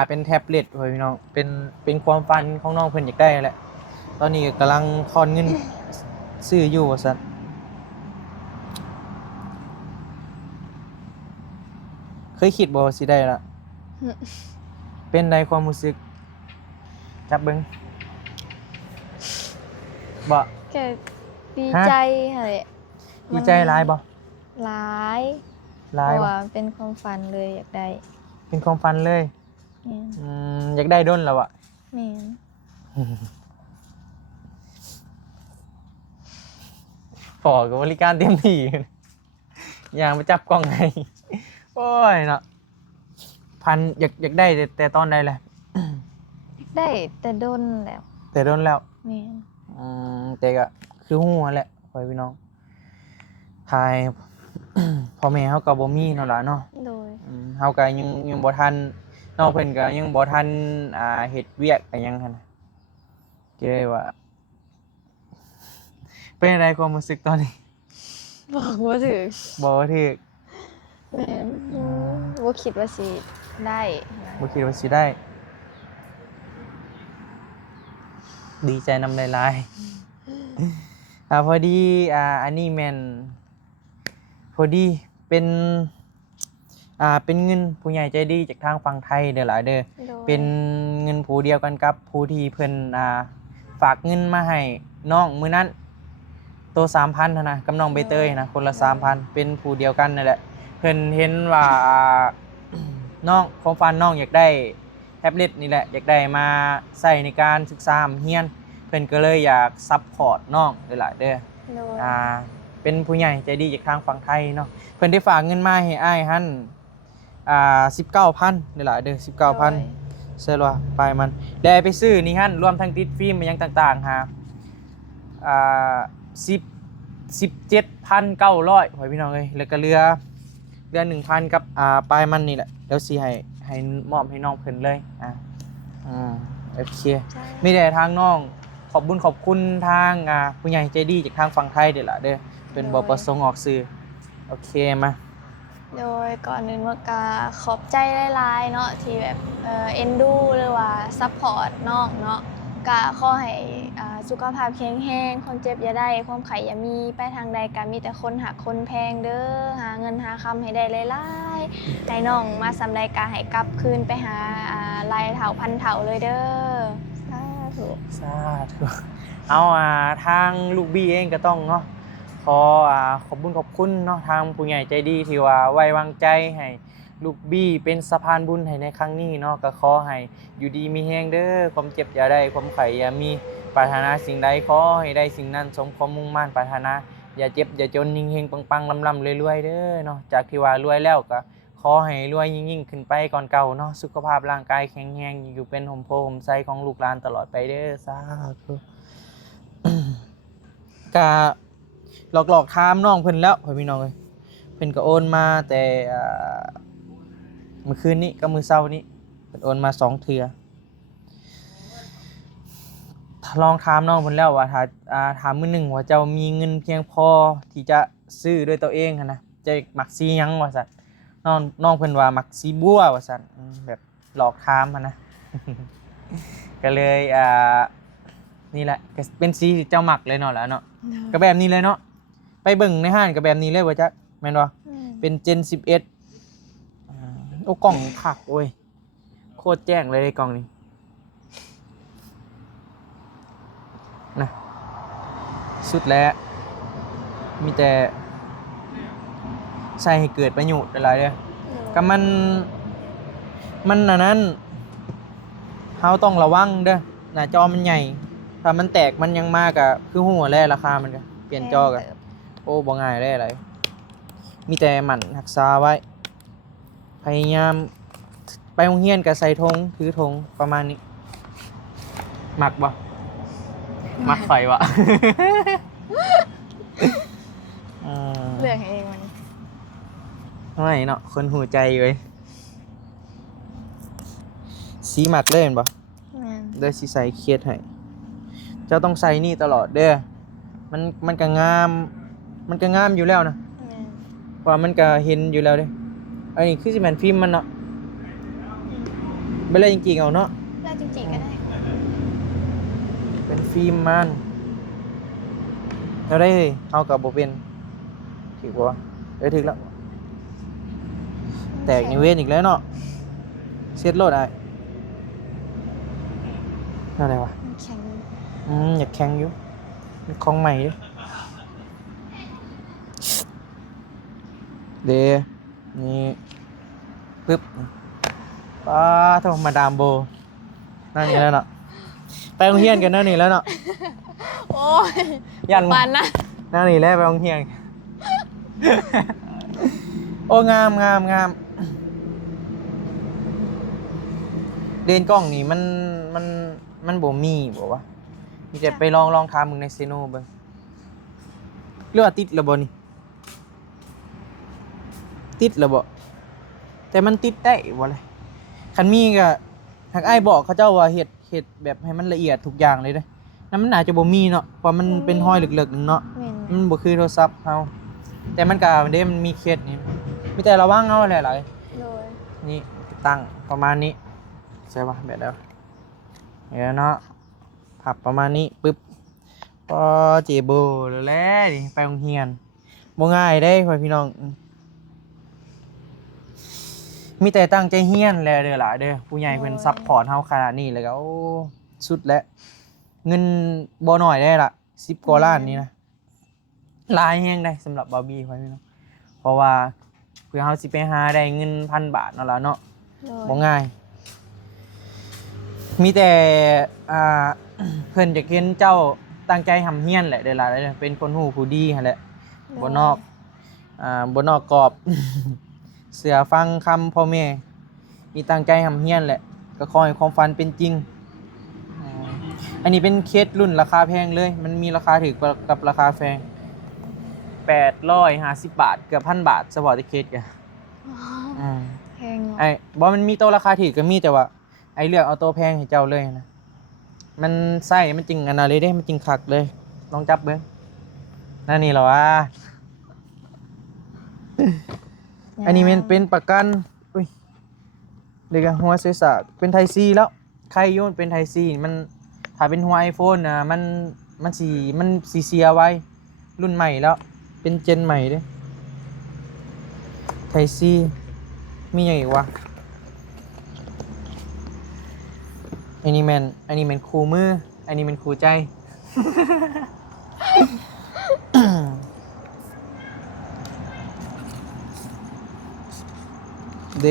น เป็นแท็บเล็ตเฮ้ยพี่น้องเป็นความฝันของน้องเพิ่นอยากได้แหละ ตอนนี้ก็กำลังทอนเงินซื้ออยู่ว่าซั่นเคยคิดบ่ว่าสิได้ล่ะ เป็นใดความรู้สึก จับเบิ่งบ่ แกดีใจค่ะแหละ ดีใจหลายบ่ หลาย หลาย เพราะ บ่ ว่าเป็นความฝันเลยอยากได้ เป็นความฝันเลย แม่น อยากได้ด้นแล้วอะ แม่น พอกับบริการเต็มที่ อย่างไปจับกล้องให้ โอ้ยเนาะพันอยากได้แต่ตอนใดแหละ ได้แต่โดนแล้ว แต่โดนแล้ว แม่น แต่ก็คือหู้นั่นแหละพ่อพี่น้องทาย พ่อแม่เขาก็บ่มีเนาะล่ะเนาะ โดย เฮาก็ยังบ่ทันน้องเพิ่นก็ยังบ่ทันเฮ็ดเวียกอะไรหยังหั่นน่ะก็เลยว่า เป็นอะไรความรู้สึกตอนนี้ บอกว่าถึง บ่ถูก แม่นว่าคิดว่าสิได้นะ บ่คิดว่าสิได้ ดีใจนำหลายๆพอดีอันนี้แม่นพอดีเป็นเงินผู้ใหญ่ใจดีจากทางฝั่งไทยเด้อหลายเด้อ โดย เป็นเงินผู้เดียวกันกับผู้ที่เพิ่นฝากเงินมาให้น้องมื้อนั้นตัว 3,000เท่านะกับน้องใบเตยนะคนละ 3,000 เป็นผู้เดียวกันนั่นแหละเพิ่นเห็นว่า น้องความฝันน้องอยากได้แท็บเล็ตนี่แหละอยากได้มาใช้ในการศึกษาเรียนเพิ่นก็เลยอยากซัพพอร์ตน้องหลายๆเด้อ โดย เป็นผู้ใหญ่ใจดีจากทางฝั่งไทยเนาะเพิ่นได้ฝากเงินมาให้อ้ายหั่น19,000นี่ล่ะเด้อ19,000 ใช่ว่าไปมันได้ไปซื้อนี่ฮั่นรวมทั้งติดฟิล์มอิหยังต่างๆหา17,900หอยพี่น้องเอ้ยแล้วก็เรือ 1,000กับปลายมันนี่แหละเดี๋ยวสิให้มอบให้น้องเพิ่นเลยโอเค ใช่ มีแต่ทางน้องขอบคุณทางผู้ใหญ่ใจดีจากทางฝั่งไทยเด้อล่ะเด้อเป็นบ่ประสงค์ออกสื่อโอเคมา โดยก่อนอื่นว่ากาขอบใจหลายๆเนาะที่แบบเอ็นดูหรือว่าซัพพอร์ตน้องเนาะ ก็ขอให้สุขภาพแข็งแรงคนเจ็บอย่าได้ความไข้อย่ามีไปทางใดก็มีแต่คนหักคนแพงเด้อหาเงินหาคำให้ได้หลายๆให้น้องมาสำใดก็ให้กลับคืนไปหาลายเถาพันเถาเลยเด้อสาธุ สาธุเอาทางลูกบี้เองก็ต้องเนาะขอขอบคุณเนาะทางผู้ใหญ่ใจดีที่ว่าไว้วางใจให้ลูกบี้เป็นสะพานบุญให้ในครั้งนี้เนาะก็ขอให้อยู่ดีมีแฮงเด้อความเจ็บอย่าได้ความไข้อย่ามีปรารถนาสิ่งใดขอให้ได้สิ่งนั้นสมความมุ่งมั่นปรารถนาอย่าเจ็บอย่าจนเฮงๆปังๆลำๆรวยๆเด้อเนาะจากที่ว่ารวยแล้วก็ขอให้รวยยิ่งๆขึ้นไปก่อนเก่าเนาะสุขภาพร่างกายแข็งแรงอยู่เป็นห่มโพห่มไทรของลูกหลานตลอดไปเด้อสาธุ กะหลอกถามน้องเพิ่นแล้วพ่อพี่น้องเอ้ยเพิ่นก็โอนมาแต่เมื่อคืนนี้กับมื้อเช้านี้เพิ่นโอนมา2เทื่อลองถามน้องเพิ่นแล้วว่าถ้าถามมื้อหนึงว่าเจ้ามีเงินเพียงพอที่จะซื้อด้วยตัวเองหั่นนะจะมักสีหยังว่าซั่นน้องเพิ่นว่ามักสีบัวว่าซั่นแบบหลอกถามหั่นนะ ก็เลยนี่แหละก็เป็นสีที่เจ้ามักเลยเนาะแล้วเนาะก็แบบนี้เลยเนาะไปเบิ่งในห้างก็แบบนี้เลยว่าจ๊ะแม่นบ่เป็น Gen 11โอ้กล่องคักโอ้ยโคตรแจ้งเลยกล่องนี้นะสุดแล้วมีแต่ใช้ให้เกิดประโยชน์หลายๆเด้อก็มันอันนั้นเฮาต้องระวังเด้อหน้าจอมันใหญ่ถ้ามันแตกมันยังมากอะคือหัวแร่ราคามันก็เปลี่ยนจอก็โอ้บ่ง่ายได้อะไรมีแต่หมั่นรักษาไว้พยายามไปโรงเรียนก็ใส่ธงถือธงประมาณนี้มักบ่มักไฟวะ เลือกให้เองมัน ไม่เนาะคนหูใจเว้ยสีหมักเลยเห็นบ่ แม่น เด้อสิใส่เครียดให้เจ้าต้องใส่นี่ตลอดเด้อมันก็งามอยู่แล้วนะ แม่น เพราะว่ามันก็เห็นอยู่แล้วเด้ออันนี้คือสิแม่นฟิล์มมันเนาะบ่เลยจริงๆเอาเนาะ แล้วจริงๆก็ได้ เป็นฟิล์มมันเอาได้เฮ้ยเอากับบ่เป็นถูกบ่ถึกแล้วแตกนิเวศอีกแล้วเนาะเช็ดโลดได้อะไรวะ มันแข็ง อยากแข่งอยู่มันของใหม่ดิเดนี่ปึ๊บป้าโทรมาดามโบนั่นนี่แล้วเนาะไปโรงเรียนกันนั่นนี่แล้วเนาะ โอ้ย ยัน ปานนะ นั่นนี่แล้วไปโรงเรียน โอ้งามเลนส์กล้องนี่มันบ่มีบ่วะมีแต่ไปลองถามมึงในเซโนเบิ่งเรือว่าติดแล้วบ่นี่ติดแล้วบ่แต่มันติดได้บ่เลยคันมีก็หากอ้ายบอกเขาเจ้าว่าเฮ็ดแบบให้มันละเอียดทุกอย่างเลยเด้อนั่นมันน่าจะบ่มีเนาะเพราะมันเป็นห้อยลึกๆนึงเนาะ แม่น มันบ่คือโทรศัพท์เฮาแต่มันก็มันมีเคสนี่มีแต่ระวังเอาหลาย โดย ๆนี่ตั้งประมาณนี้ใช่ป่ะแบบเดี๋ยวเนาะพับประมาณนี้ปึ๊บพอเจโบแล้วนี่ไปโรงเรียนบ่ง่ายเด้พ่อพี่น้องมีแต่ตั้งใจเรียนแลเด้อล่ะเด้อผู้ใหญ่เพิ่นซัพพอร์ตเฮาขนาดนี้แล้วก็โอ้สุดแล้วเงินบ่น้อยได้ล่ะ10กว่าล้านนี่นะหลายแฮงได้สำหรับบาร์บี้พ่อพี่น้องเพราะว่าเพื่อเฮาสิไปหาได้เงิน 1,000 บาทนั่นล่ะเนาะ โดย บ่ง่าย มีแต่เพิ่นจะเห็นเจ้าตั้งใจทำเฮียนแหละเด้อล่ะเด้อเป็นคนหูผู้ดีหั่นแหละบ่นอกบ่นอกกรอบ เสือฟังคำพ่อแม่มีตั้งใจทำเฮียนแหละก็ขอให้ความฝันเป็นจริงอันนี้เป็นเคสรุ่นราคาแพงเลยมันมีราคาถูกกับราคาแพง850 บาทเกือบ 1,000 บาทสปอร์ตเคสกะ แพงเนาะ ไอ้บ่มันมีตัวราคาถูกก็มีแต่ว่าไอ้เลือกเอาตัวแพงให้เจ้าเลยนะมันไส้มันจริงอันนั้นเลยเด้มันจริงคักเลยลองจับเบิ่งนั่นนี่เหรอวะอันนี้มันเป็นประกันอุ้ยเดี๋ยวกันหัวศีรษะเป็นไทซีแล้วใครโยนเป็นไทซีมัน ถ้าเป็นหัว iPhone นะมันสีเสียไว้รุ่นใหม่แล้วเป็นเจนใหม่เด้ไทซีมีอย่างอีกวะอันนี้แมนคูมืออันนี้แมนคูใจ เด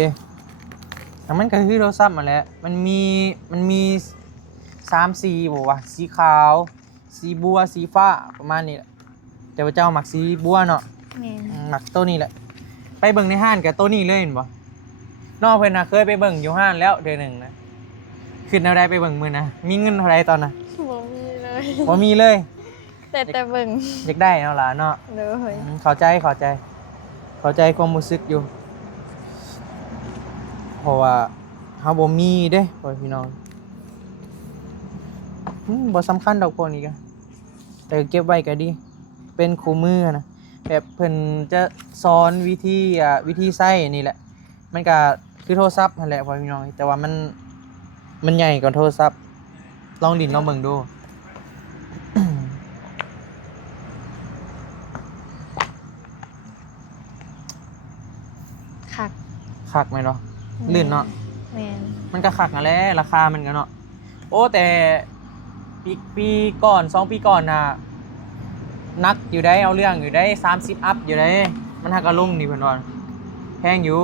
แต่มันก็คือโทรศัพท์มาแหล้วมันมี3สีบอกว่าสีขาวสีบัวสีฟ้าประมาณนี้แหละแต่ว่าเจ้าหมักสีบัวเนาะ แม่น หมักตัวนี้แหละไปเบิ่งในห้างกับตัวนี้เลยเห็นบ่นอกเพิ่นน่ะเคยไปเบิ่งอยู่ห้างแล้วเดือนหนึ่งนะขึ้นเอาได้ไปเบิ่งมื้อนะมีเงินเท่าไรตอนน่ะ บ่มีเลย บ่มีเลย แต่เบิ่ง อยากได้เนาะล่ะเนาะ เลย เข้าใจความรู้สึกอยู่เพราะว่าเฮาบ่มีเด้พ่อพี่น้องบ่สำคัญดอกพวกนี้ก็แต่เก็บไว้ก็ดีเป็นคู่มือนะแบบเพิ่นจะสอนวิธีใช้นี่แหละมันก็คือโทรศัพท์นั่นแหละพ่อพี่น้องแต่ว่ามันใหญ่กว่าโทรศัพท์ลองดินลองเบิ่งดู คัก คักไหมเนาะลื่นเนาะ แม่น มันก็คักนั่นแหละราคามันก็เนาะโอ้แต่ปีก่อน2 ปีก่อนน่ะนักอยู่ได้เอาเรื่องอยู่ได้30 อัพอยู่ได้มันหักกระลงนี่เพิ่นว่าแพงอยู่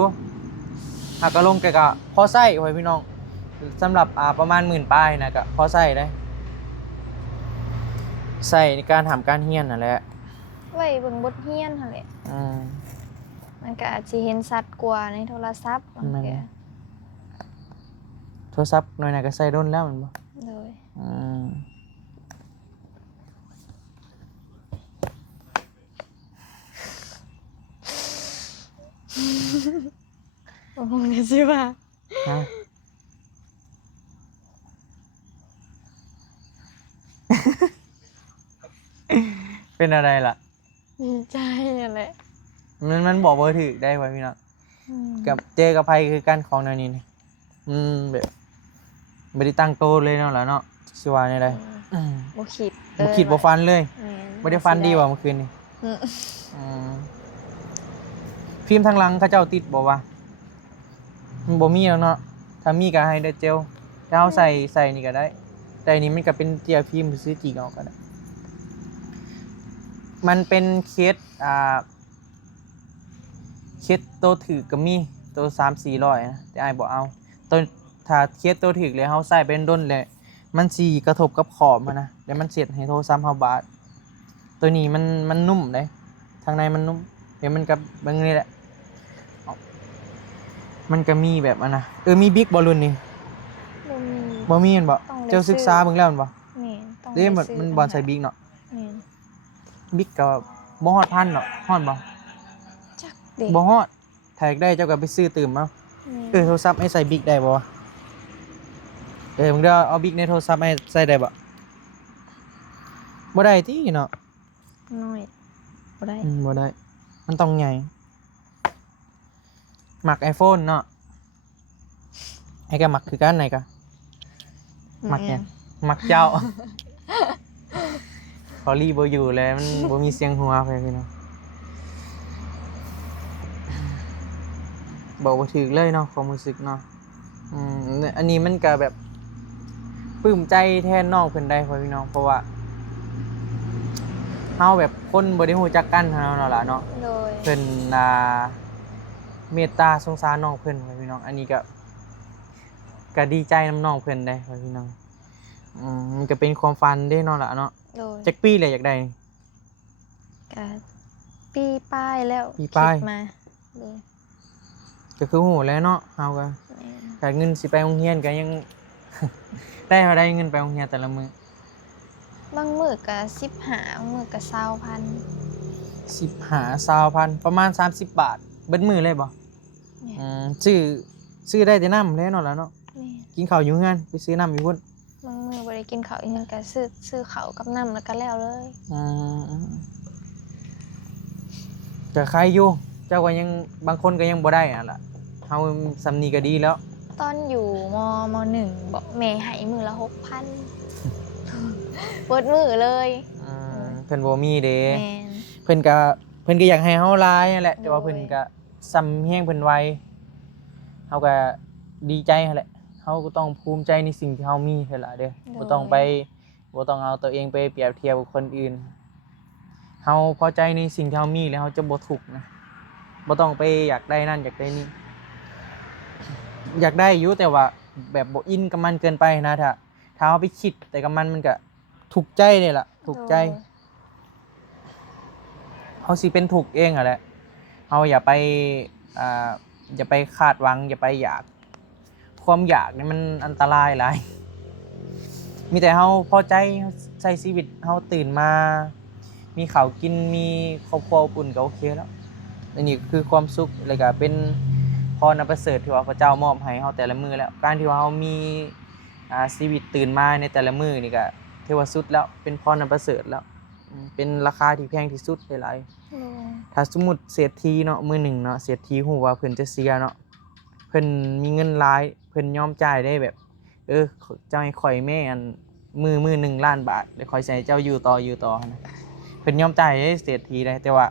หักกระลงก็พอใช้ไว้พี่น้องสำหรับประมาณ10,000ปลายนะก็พอใช้ได้ใช้ในการทำการเรียนนั่นแหละ ไว้เบิ่งบทเรียนหั่นแหละ มันก็อาจสิเห็นชัดกว่าในโทรศัพท์บางเทื่อ โทรศัพท์หน่อยน่ะก็ใช้โดนแล้วแมันบ่ เลย บ่ฮู้เนี่ยสิว่า ฮะ เป็นอะไรล่ะ ดีใจนั่นแหละ มันบอกว่าถือได้ไว้พี่น้อง อืม กับเจอกับภัยคือการของแนวนี้นี่แบบไม่ได้ตั้งโตวเลยเนาะล่ะเนาะสิว่าในใด บ่คิด บ่คิดบ่ฟันเลย แม่น บ่ได้ฟันดีกว่าเมื่อคืนนี่ อืม ฟิล์มทางหลังเขาเจ้าติดบอกว่ามันบ่มีแล้วเนาะถ้ามีก็ให้ได้เจลถ้าเอาใส่นี่ก็ได้ แต่อันนี้มันก็เป็นเจียฟิล์มซื้อจีกเอาก็ได้มันเป็นเคสตัวถือก็มีตัว3-400นะแต่อ้ายบ่เอาตัวถ้าเคสตัวถือเลยเฮาใส่เป็นด้นเลยมันสิกระทบกับขอบมันนะเดี๋ยวมันเสียดให้โทรศัพท์เฮาบาดตัวนี้มันนุ่มเด้ทางในมันนุ่มเดี๋ยวมันก็เบิ่งนี่แหละมันก็มีแบบอันนะมีบิ๊กบอลลูนนี่ บ่มี บ่มีแม่นบ่ ต้องได้ เจ้าศึกษาเบิ่งแล้วแม่นบ่ แม่นต้อง เด้มัน ซื้ มันบอลใส่บิ๊กเนาะ แม่น บิ๊กก็บ่ฮอดพันเนาะฮอดบ่ จักเด็ บ่ฮอดถ้าอยากได้เจ้าก็ไปซื้อตื่มเอาโทรศัพท์ให้ใส่บิ๊กได้บ่วะมึงเด้อเอาบิ๊กในโทรศัพท์ให้ใส่ได้บ่บ่ได้ติเนาะ น้อยบ่ได้ บ่ได้มันต้องใหญ่มัก iPhone เนาะให้ก็มักคือกันไหนก็มักหยังมักเจ้า พอรีบ่อยู่เลยมันบ่มีเสียงหัวไปพี่น้องบอกบ่ถูกเลยเนาะความรู้สึกเนาะอันนี้มันก็แบบปลื้มใจแทนน้องเพิ่นได้พ่อพี่น้องเพราะว่าเฮาแบบคนบ่ได้ฮู้จักกันเฮาเนาะล่ะเนาะ เลย เพิ่นเมตตาสงสารน้องเพิ่นพ่อพี่น้องอันนี้ก็ดีใจนำน้องเพิ่นได้พ่อพี่น้องมันก็เป็นความฝันเด้เนาะล่ะเนาะ เลย จักปีเลยอยากได้ ก็ปีป้ายแล้ว ปีป้าย คิดมาเลย ก็คือฮู้แล้วเนาะเฮาก็ แม่น แต่เงินสิไปโรงเรียนก็ยัง ได้เท่าได้เงินไปโรงเรียนแต่ละมื้อบ างมื้อก็15บางมื้อก็20,000 15-20,000ประมาณ30 บาทเบิดมื้อเลยบ่ แม่น ซื้อได้แต่น้ำแล้วเนาะล่ะเนาะ แม่น กินข้าวอยู่เฮือนไปซื้อน้ำอยู่พุ่น บางมื้อบ่ได้กินข้าวอีหยังก็ซื้อข้าวกับน้ำแล้วก็แล้วเลย ก็ใครอยู่เจ้าก็ยังบางคนก็ยังบ่ได้อ่ะล่ะเฮาสำนีก็ดีแล้ว ตอนอยู่ม .1 บอกแม่ให้มื้อละ6,000 เปิดมือเลย เพิ่นบ่มีเด้ แม่น เพิ่นก็อยากให้เฮาหลายนั่นแหละแต่ว่า โดย เพิ่นก็ซ้ำแฮงเพิ่นไวเฮาก็ดีใจนั่นแหละเฮาก็ต้องภูมิใจในสิ่งที่เฮามีนั่นล่ะเด้อบ่ต้องเอาตัวเองไปเปรียบเทียบกับคนอื่นเฮาพอใจในสิ่งที่เฮามีแล้วเฮาจะบ่ทุกข์นะบ่ต้องไปอยากได้นั่นอยากได้นี่อยากได้อยู่แต่ว่าแบบบ่อินกับมันเกินไปนะถ้าเฮาไปคิดแต่กับมันก็ทุกข์ใจนี่ล่ะทุกข์ใจ เขาสิเป็นถูกข์เองอะแหละเขาอย่าไปคาดหวังอย่าไปอยากความอยากนี่มันอันตรายหลายมีแต่เขาพอใจใช้ชีวิตเขาตื่นมามีข้าวกินมีครอบครัวอบอุ่นก็โอเคแล้วอันนี้คือความสุขเลยก็เป็นพรอันประเสริฐที่ว่าพระเจ้ามอบให้เขาแต่ละมื้อแล้วการที่ว่าเขามีชีวิตตื่นมาในแต่ละมื้อนี่ก็ถือว่าสุดแล้วเป็นพรอันประเสริฐแล้วเป็นราคาที่แพงที่สุดหลายๆถ้าสมมุติเศรษฐีเนาะมื้อหนึ่งเนาะเศรษฐีฮู้ว่าเพิ่นจะเสียเนาะเพิ่นมีเงินหลายเพิ่นยอมจ่ายได้แบบเจ้าให้ข่อยแม่อันมื้อ1 ล้านบาทเดี๋ยวข่อยสิให้เจ้าอยู่ต่อนะเพิ่นยอมจ่ายให้เศรษฐีได้แต่ว่า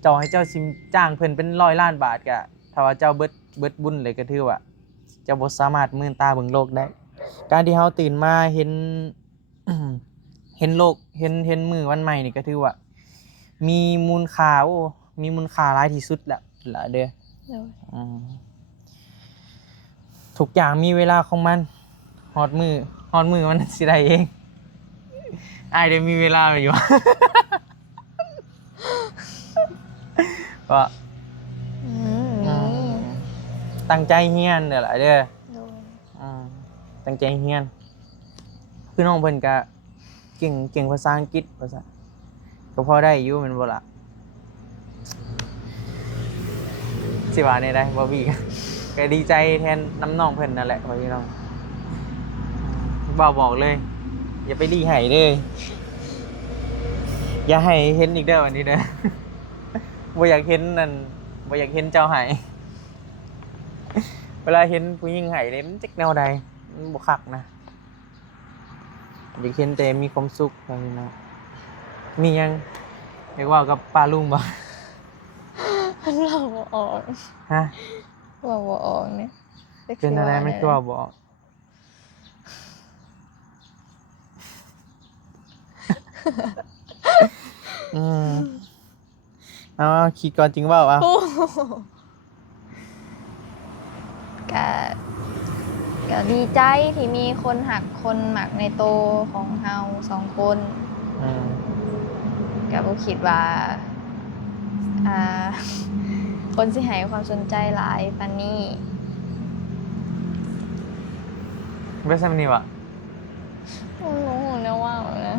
เจ้าให้เจ้าสิจ้างเพิ่นเป็น100 ล้านบาทก็ถ้าว่าเจ้าเบิดบุญเลยก็ถือว่าเจ้าบ่สามารถมื่นตาเบิ่งโลกได้การที่เฮาตื่นมาเห็น เห็นโลกเห็นมือวันใหม่นี่ก็ถือว่ามีมูลค่ามีมูลค่าหลายที่สุดแล้วล่ะเด้อทุกอย่างมีเวลาของมันฮอดมือมันสิได้เองอ้ายเดี๋ยวมีเวลาอยู่ ก็ นี่ ตั้งใจเฮียนเด้อล่ะเด้อ โดย ตั้งใจเฮียนคือน้องเพิ่นก็เก่งภาษาอังกฤษภาษาก็พอได้อยู่แม่นบ่ล่ะสิว่าได้บ่บีก็ดีใจแทนน้ำน้องเพิ่นนั่นแหละพ่อพี่น้องบอกเลยอย่าไปรีให้เด้ออย่าให้เห็นอีกเด้อวันนี้เด้อ บ่อยากเห็นนั่นบ่อยากเห็นเจ้าให้เวลาเห็นผู้หญิงให้นี่มันจักแนวใดมันบ่คักนะอยากเห็นแต่มีความสุขพ่อพี่น้องมีหยังอยากเว้ากับป้าลุงบ่ เราบ่ออก ฮะ ว่าบ่ออกเนี่ย เป็นอะไรไม่คือว่าบ่ เอาคิดก่อนจริงเปล่าอ่ะ โอ้โหก็ดีใจที่มีคนหักคนหมักในโตของเฮา2 คนก็บ่คิดว่าคนสิให้ความสนใจหลายปานนี้ ไม่ใช่มันนี่วะ มันบ่ฮู้แนวเว้านะ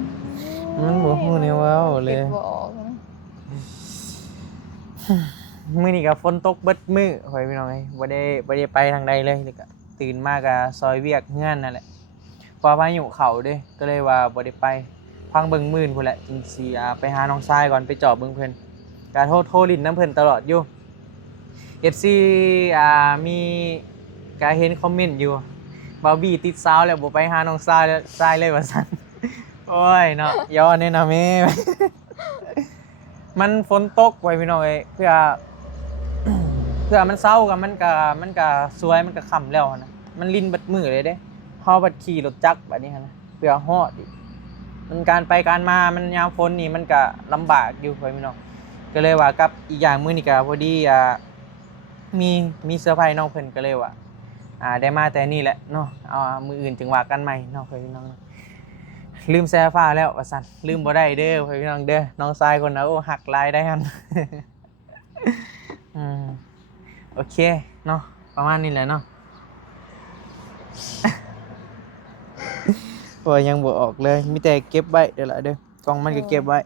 มันบ่ฮู้แนวเว้าเลย คิดบ่ออกนะ มื้อนี้ก็ฝนตกเบิดมื้อข่อยพี่น้องเอ้ยบ่ได้ไปทางใดเลยนี่ก็ตื่นมาก็ซอยเวียกเฮือนนั่นแหละเพราะพายุเข้าเด้ก็เลยว่าบ่ได้ไปพังเบิ่งมื้อพุ่นแหละจึงสิไปหาน้องชายก่อนไปจอบเบิ่งเพิ่นก็โทรลิ้นน้ำเพิ่นตลอดอยู่ FC มีก็เห็นคอมเมนต์อยู่บาร์บี้ติดสาวแล้วบ่ไปหาน้องชายเลยว่าซั่น โอ้ยเนาะย้อนนี่นะแม่ มันฝนตกไว้พี่น้องเอ้ยเพื่อ มันเศร้ากับมันก็สวยมันก็ค่ำแล้วนะมันลิ้นเบัดมือเลยเด้เฮาบัดขี่รถจักรบัดนี้นะเพื่อฮอดอีกมันการไปการมามันยามฝนนี่มันก็ลำบากอยู่ไว้พี่น้องก็เลยว่ากับอีกอย่างมื้อนี้ก็พอดีมีเซอร์ไพรส์น้องเพิ่นก็เลยว่าได้มาแต่นี่แหละเนาะเอามื้ออื่นจึงว่ากันใหม่เนาะพี่น้องลืมแซ่ฟ้าแล้วว่าซั่นลืมบ่ได้เด้อพี่น้องเด้อน้องชายคนน่ะโอ้หักหลายได้หั่น โอเคเนาะประมาณนี้แหละเนาะ โอ้ยยังบ่ออกเลยมีแต่เก็บไว้เดี๋ยวละเด้อกล่องมันก็เก็บไว้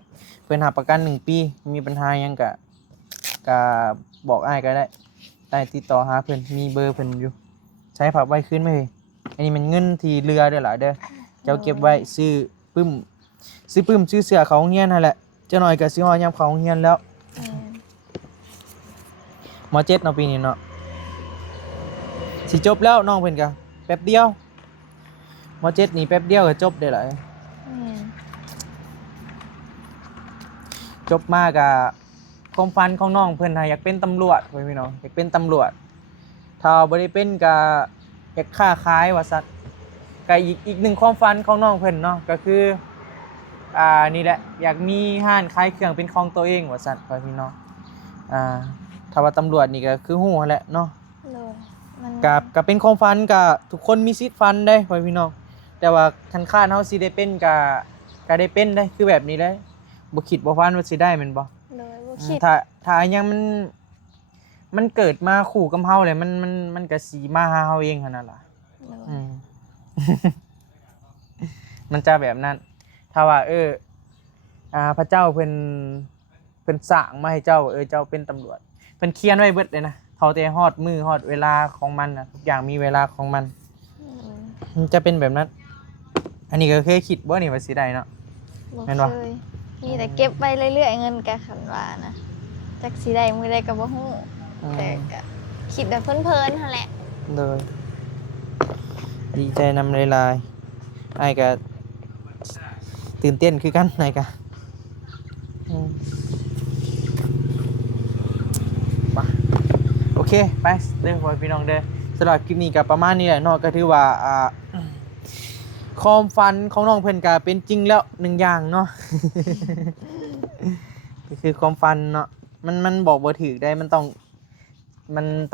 เพิ่นหาประกัน1 ปีมีปัญหาหยังก็บอกอ้ายก็ได้ติดต่อหาเพิ่นมีเบอร์เพิ่นอยู่ใช้ฝากไว้คืนไหมเฮ้ยอันนี้มันเงินที่เรือเด้อล่ะเด้อเจ้าเก็บไว้ซื้อปึ้มซื้อเสื้อเขาโรงเรียนนั่นแหละเจ้าหน่อยก็สิฮอดยามเขาโรงเรียนแล้วม.7 เนาะปีนี้เนาะสิจบแล้วน้องเพิ่นก็แป๊บเดียวม.7 นี่แป๊บเดียวก็จบได้ล่ะ จบมากอะความฝันของน้องเพิ่นน่ะอยากเป็นตำรวจเว้ยพี่น้องอยากเป็นตำรวจถ้าบ่ได้เป็นก็อยากค้าขายว่าซั่นก็อีกหนึ่งความฝันของน้องเพิ่นเนาะก็คือนี่แหละอยากมีห้านขายเครื่องเป็นของตัวเองว่าซั่นพ่อพี่น้องถ้าว่าตำรวจนี่ก็คือฮู้หั่นแหละเนาะ เลยมัน ก็เป็นความฝันก็ทุกคนมีสิทธิ์ฝันได้พ่อพี่น้องแต่ว่าคันคาดเฮาสิได้เป็นก็ได้เป็นได้คือแบบนี้ได้บ่คิดบ่ฝันว่าสิได้แม่นบ่ เลยบ่คิด ถ้าอันยังมันเกิดมาคู่กับเฮาเลยมันก็สิมาหาเฮาเองหั่นน่ะล่ะ เลย อืม มันจะแบบนั้น ถ้าว่าพระเจ้าเพิ่นสร้างมาให้เจ้าเจ้าเป็นตำรวจเพิ่นเขียนไว้เบิดเลยนะเขาแต่ฮอดมือฮอดเวลาของมันน่ะทุกอย่างมีเวลาของมัน มันจะเป็นแบบนั้น อันนี้ก็เคยคิดว่านี่ว่าสิได้เนาะ บ่ แม่นบ่ เคยมีแต่เก็บไว้เรื่อยๆเงินก็คันว่านะจักสิได้มื้อใดก็บ่ฮู้แต่ก็คิดแบบเพลินๆหั่นแหละ เลยดีใจนำหลายๆไอ้ก็ตื่นเต้นคือกันไอ้ก็ไปโอเคไปเด้อพ่อพี่น้องเด้อสำหรับคลิปนี้ก็ประมาณนี้แหละเนาะก็ถือว่าความฝันของน้องเพิ่นก็เป็นจริงแล้วหนึ่งอย่างเนาะ ก็คือความฝันเนาะมันบอกบ่ถูกได้มันต้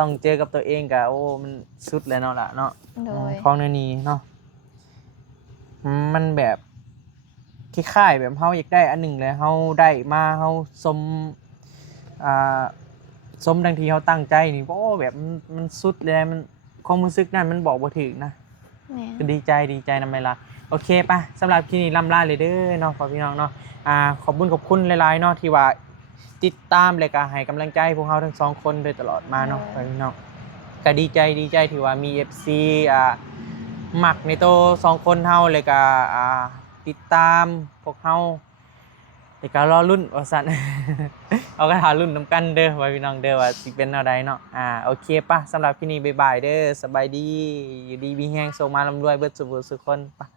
องเจอกับตัวเองก็โอ้มันสุดเลยเนาะล่ะเนาะ โดย ของในนี้เนาะมันแบบคล้ายๆแบบเฮาอยากได้อันหนึ่งเลยเฮาได้มาเฮาสมสมดังที่เฮาตั้งใจนี่โอ้แบบมันสุดเลยมันความรู้สึกนั้นมันบอกบ่ถูกนะ แม่ ก็ดีใจนำไปละโอเคป่ะสำหรับคลิปนี้ล่ำลาเลยเด้อเนาะพ่อพี่น้องเนาะขอบคุณหลายๆเนาะที่ว่าติดตามและก็ให้กำลังใจพวกเราทั้งสองคนโดยตลอดมาเนาะพ่อพี่น้องก็ดีใจที่ว่ามี FC มักในโตสองคนเฮาเลยก็ติดตามพวกเฮาแล้วก็รอรุ่นว่าซั่น เอาก็หารุ่นนำกันเด้อพ่อพี่น้องเด้อว่าสิเป็นแนวใดเนาะโอเคป่ะสำหรับคลิปนี้บ๊ายบายเด้อสบายดีอยู่ดีมีแฮงส่งมาร่ำรวยเบิดสุขสุขคนป่ะ